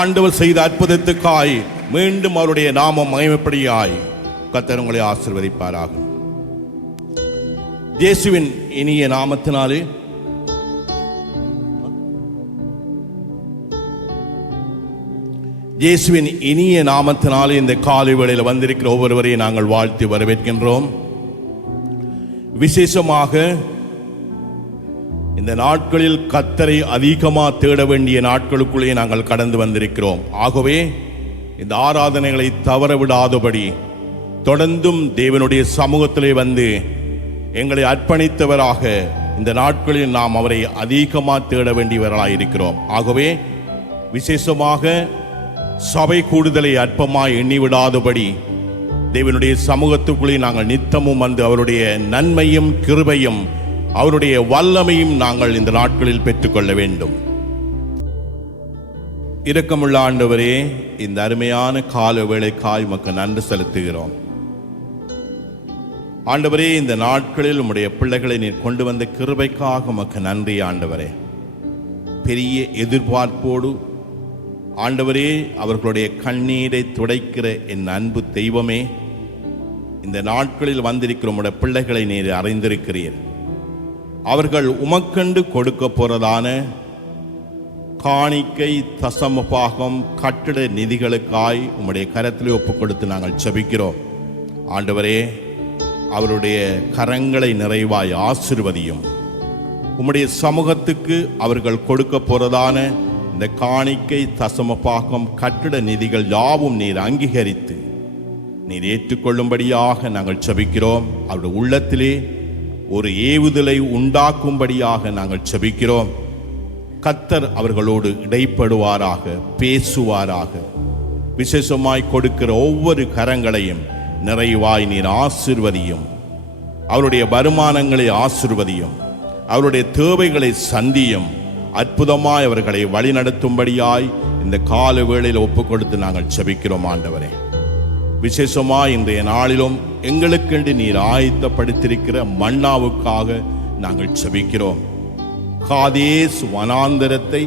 ஆண்டவர் செய்த அற்புதத்துக்காய் மீண்டும் அவருடைய நாமம் மகிமைப்படியாய் கர்த்தர் உங்களை ஆசீர்வதிப்பாராக. இயேசுவின் இனிய நாமத்தினாலே இயேசுவின் இனிய நாமத்தினாலே இந்த காலை வேளையில் வந்திருக்கிற ஒவ்வொருவரையும் நாங்கள் வாழ்த்தி வரவேற்கின்றோம். விசேஷமாக இந்த நாட்களில் கர்த்தரை அதிகமாக தேட வேண்டிய நாட்களுக்குள்ளே நாங்கள் கடந்து வந்திருக்கிறோம். ஆகவே இந்த ஆராதனைகளை தவற விடாதபடி தொடர்ந்தும் தேவனுடைய சமூகத்திலே வந்து எங்களை அர்ப்பணித்தவராக இந்த நாட்களில் நாம் அவரை அதிகமாக தேட வேண்டியவர்களாக இருக்கிறோம். ஆகவே விசேஷமாக சபை கூடுதலை அற்பமாய் எண்ணிவிடாதபடி தேவனுடைய சமூகத்துக்குள்ளே நாங்கள் நித்தமும் வந்து அவருடைய நன்மையும் கிருபையும் அவருடைய வல்லமையும் நாங்கள் இந்த நாட்களில் பெற்றுக்கொள்ள வேண்டும். இரக்கமுள்ள ஆண்டவரே, இந்த அருமையான கால வேளைக்காய் உமக்கு நன்றி செலுத்துகிறோம். ஆண்டவரே, இந்த நாட்களில் உம்முடைய பிள்ளைகளை நீர் கொண்டு வந்த கிருபைக்காக உமக்கு நன்றி ஆண்டவரே. பெரிய எதிர்பார்ப்போடு ஆண்டவரே அவர்களுடைய கண்ணீரை துடைக்கிற என் அன்பு தெய்வமே, இந்த நாட்களில் வந்திருக்கிற உம்முடைய பிள்ளைகளை நீர் அறிந்திருக்கிறீர். அவர்கள் உமக்கண்டு கொடுக்க போறதான காணிக்கை, தசம பாகம், கட்டிட நிதிகளுக்காய் உம்முடைய கரத்திலே ஒப்புக் கொடுத்து நாங்கள் ஜெபிக்கிறோம். ஆண்டவரே, அவருடைய கரங்களை நிறைவாய் ஆசீர்வதியும். உம்முடைய சமூகத்துக்கு அவர்கள் கொடுக்க போறதான இந்த காணிக்கை, தசம பாகம், கட்டிட நிதிகள் யாவும் நீர் அங்கீகரித்து நீர் ஏற்றுக்கொள்ளும்படியாக நாங்கள் ஜெபிக்கிறோம். அவருடைய உள்ளத்திலே ஒரு ஏவுதலை உண்டாக்கும்படியாக நாங்கள் ஜெபிக்கிறோம். கர்த்தர் அவர்களோடு இடைப்படுவாராக, பேசுவாராக. விசேஷமாய் கொடுக்கிற ஒவ்வொரு கரங்களையும் நிறைவாய் நீர் ஆசீர்வதியும். அவருடைய வருமானங்களை ஆசீர்வதியும். அவருடைய தேவைகளை சந்தியும். அற்புதமாய் அவர்களை வழிநடத்தும்படியாய் இந்த கால வேளையில் ஒப்புக் கொடுத்து நாங்கள் ஜெபிக்கிறோம். ஆண்டவரே, விசேஷமாய் இன்றைய நாளிலும் எங்களுக்கென்று நீர் ஆயத்தப்படுத்தியிருக்கிற மன்னாவுக்காக நாங்கள் ஜெபிக்கிறோம். காதேஸ் வனாந்தரத்தை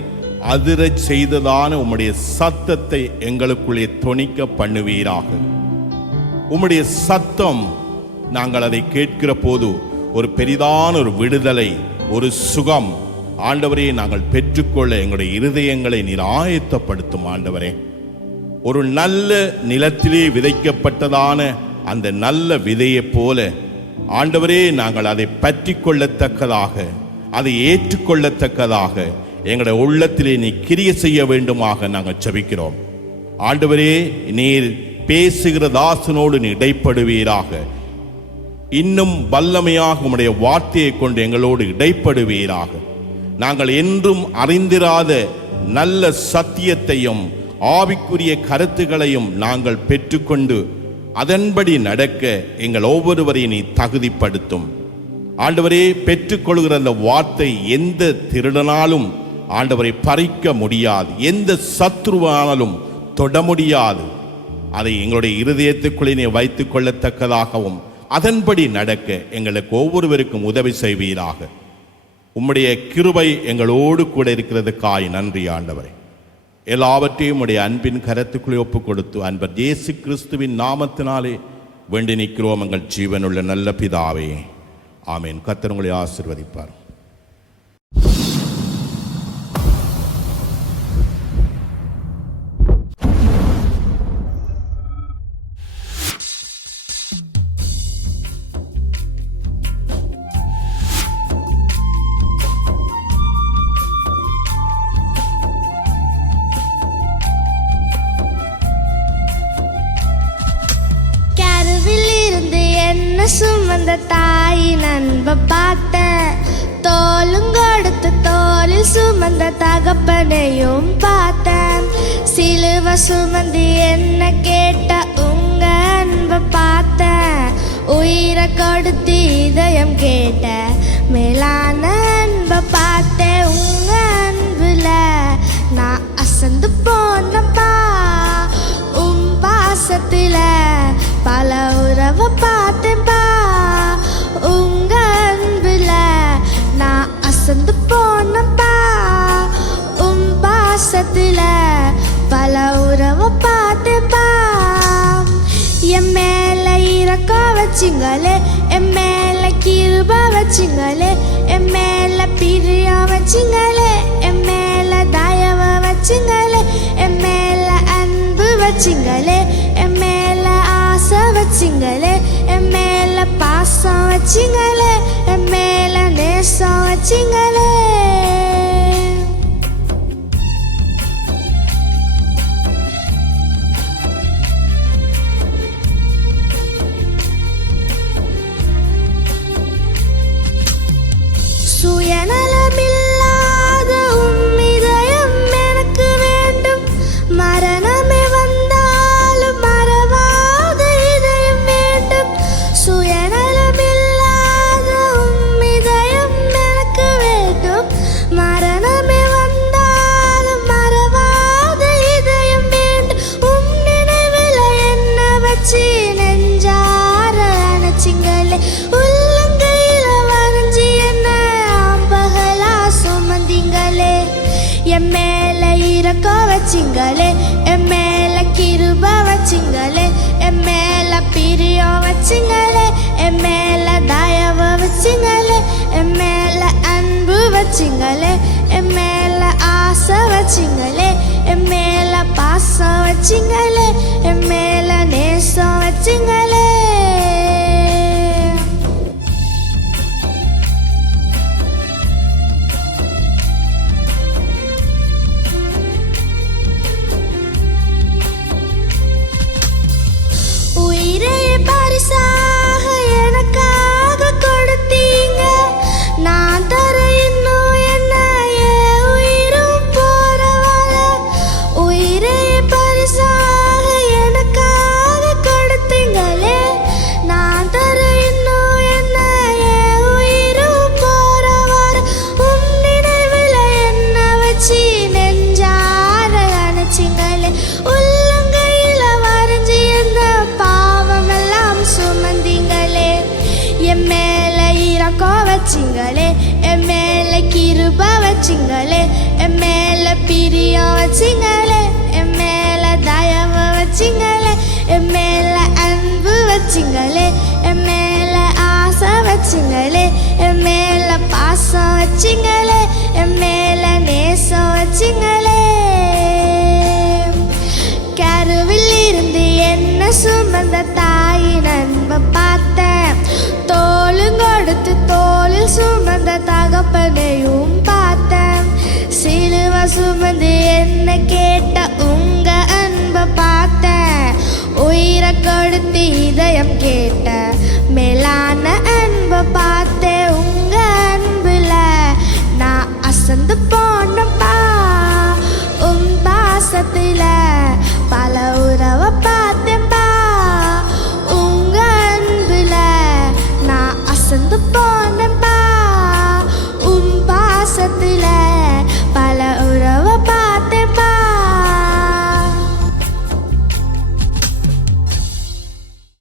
அதிரச் செய்ததான உம்முடைய சத்தத்தை எங்களுக்குள்ளே தொனிக்க பண்ணுவீராக. உம்முடைய சத்தம் நாங்கள் அதை கேட்கிற போது ஒரு பெரிதான ஒரு விடுதலை, ஒரு சுகம் ஆண்டவரே நாங்கள் பெற்றுக்கொள்ள எங்களுடைய இருதயங்களை நீர் ஆயத்தப்படுத்தும். ஆண்டவரே, ஒரு நல்ல நிலத்திலே விதைக்கப்பட்டதான அந்த நல்ல விதையைப் போல ஆண்டவரே நாங்கள் அதை பற்றி கொள்ளத்தக்கதாக, அதை ஏற்றுக்கொள்ளத்தக்கதாக எங்களுடைய உள்ளத்திலே நீ கிரிய செய்ய வேண்டுமாக நாங்கள் ஜெபிக்கிறோம். ஆண்டவரே, நீர் பேசுகிற தாசனோடு நீ இடைப்படுவீராக. இன்னும் வல்லமையாக உம்முடைய வார்த்தையை கொண்டு எங்களோடு இடைப்படுவீராக. நாங்கள் என்றும் அறிந்திராத நல்ல சத்தியத்தையும் ஆவிக்குரிய கருத்துக்களையும் நாங்கள் பெற்றுக்கொண்டு அதன்படி நடக்க எங்கள் ஒவ்வொருவரையும் நீ தகுதிப்படுத்தும். ஆண்டவரே, பெற்றுக்கொள்கிற அந்த வார்த்தை எந்த திருடனாலும் ஆண்டவரை பறிக்க முடியாது, எந்த சத்ருவானாலும் தொட முடியாது. அதை எங்களுடைய இருதயத்துக்குள்ளே நீ வைத்துக் கொள்ளத்தக்கதாகவும் அதன்படி நடக்க எங்களுக்கு ஒவ்வொருவருக்கும் உதவி செய்வீராக. உம்முடைய கிருபை எங்களோடு கூட இருக்கிறதுக்காய் நன்றி ஆண்டவரே. எல்லாவற்றையும் உடைய அன்பின் கரத்துக்குள்ளே ஒப்புக் கொடுத்து அன்பர் இயேசு கிறிஸ்துவின் நாமத்தினாலே வேண்டி நிற்கிறோம் எங்கள் ஜீவனுள்ள நல்ல பிதாவே, ஆமேன். கர்த்தர் உங்களை ஆசீர்வதிப்பார். சுமந்த தாயின் அன்பை பார்த்தேன், தோலுங்கொடுத்து தோளில் சுமந்த தகப்பனையும் பார்த்தேன். சிலுவை சுமந்து என்ன கேட்ட உங்க அன்பு அன்பை பார்த்தேன், உயிரை கொடுத்து இதயம் கேட்ட மேலான அன்பை பார்த்தேன். உங்க அன்புல நான் அசந்து போனப்பா, பாசத்துல பல உறவை பார்த்தேன்பா. உங்க அன்புல நான் அசந்து போனப்பா, பாசத்துல பல உறவை பார்த்தேன்பா. என் மேல இறக்கம் வச்சிங்களே, என் மேல கிருபை வச்சிங்களே, என் மேல பிரியம் வச்சிங்களே, என் மேல தயவை வச்சிங்களே, என் மேல அன்பு வச்சிங்களே, என் மேல ஆசை வச்சிங்களே, என் மேல பாசம் வச்சிங்களே, என் மேல நேசம் வச்சிங்களே. சுயநலமில்லாத உம்மிதயம் எனக்கு வேண்டும், மரணமே வந்தாலும் மறவாத இதயம் வேண்டும். சுயநலமில்லாத உம்மிதயம் எனக்கு வேண்டும், மரணமே வந்தாலும் மறவாத இதயம் வேண்டும். உம் நினைவில் என்ன வச்சு நெஞ்சார அணைச்சிங்களே, உள்ளங்கையில வரைஞ்சி என்ன என் மேல இறக்கம் வச்சிங்களே, என் மேல கிருபை வச்சிங்களே, என் மேல பிரியம் வச்சிங்களே, என் மேல தயவு வச்சிங்களே, என் மேல அன்பு வச்சிங்களே, என் மேல ஆசை வச்சிங்களே, என் மேல பாசம் வச்சிங்களே, என் மேல நேசம் வச்சிங்களே. பரிசாக எனக்காக கொடுத்தீங்க, நான் தர இன்னும் என்ன உயிரும் போறவர. உயிரே பரிசாக எனக்காக கொடுத்தீங்களே, நான் தர இன்னும் என்ன உயிரும் போறவர. உம் நினைவில் என்ன வச்சு நெஞ்சார அணைச்சிங்களே, உள்ளங்கையில வரைஞ்சி எந்த பாவமெல்லாம் சுமந்தீங்களே. என் மேல இறக்கம் வச்சிங்களே, என் மேல கிருபை வச்சிங்களே, என் மேல பிரியம் வச்சிங்களே, என் மேல தயவு வச்சிங்களே, என் மேல அன்பு வச்சிங்களே, என் மேல ஆசை வச்சிங்களே, என் மேல பாசம் வச்சிங்களே, என் மேல நேசம் வச்சிங்களே. கருவில் இருந்து என்ன சுமந்த தாயின் அன்பை பார்த்தேன், தோளுங்கொடுத்து தோளில் சுமந்த தகப்பனையும் பார்த்தேன். சிலுவை சுமந்து என்ன கேட்ட உங்க அன்பை பார்த்தேன், உயிரை கொடுத்து இதயம் கேட்ட மேலான அன்பை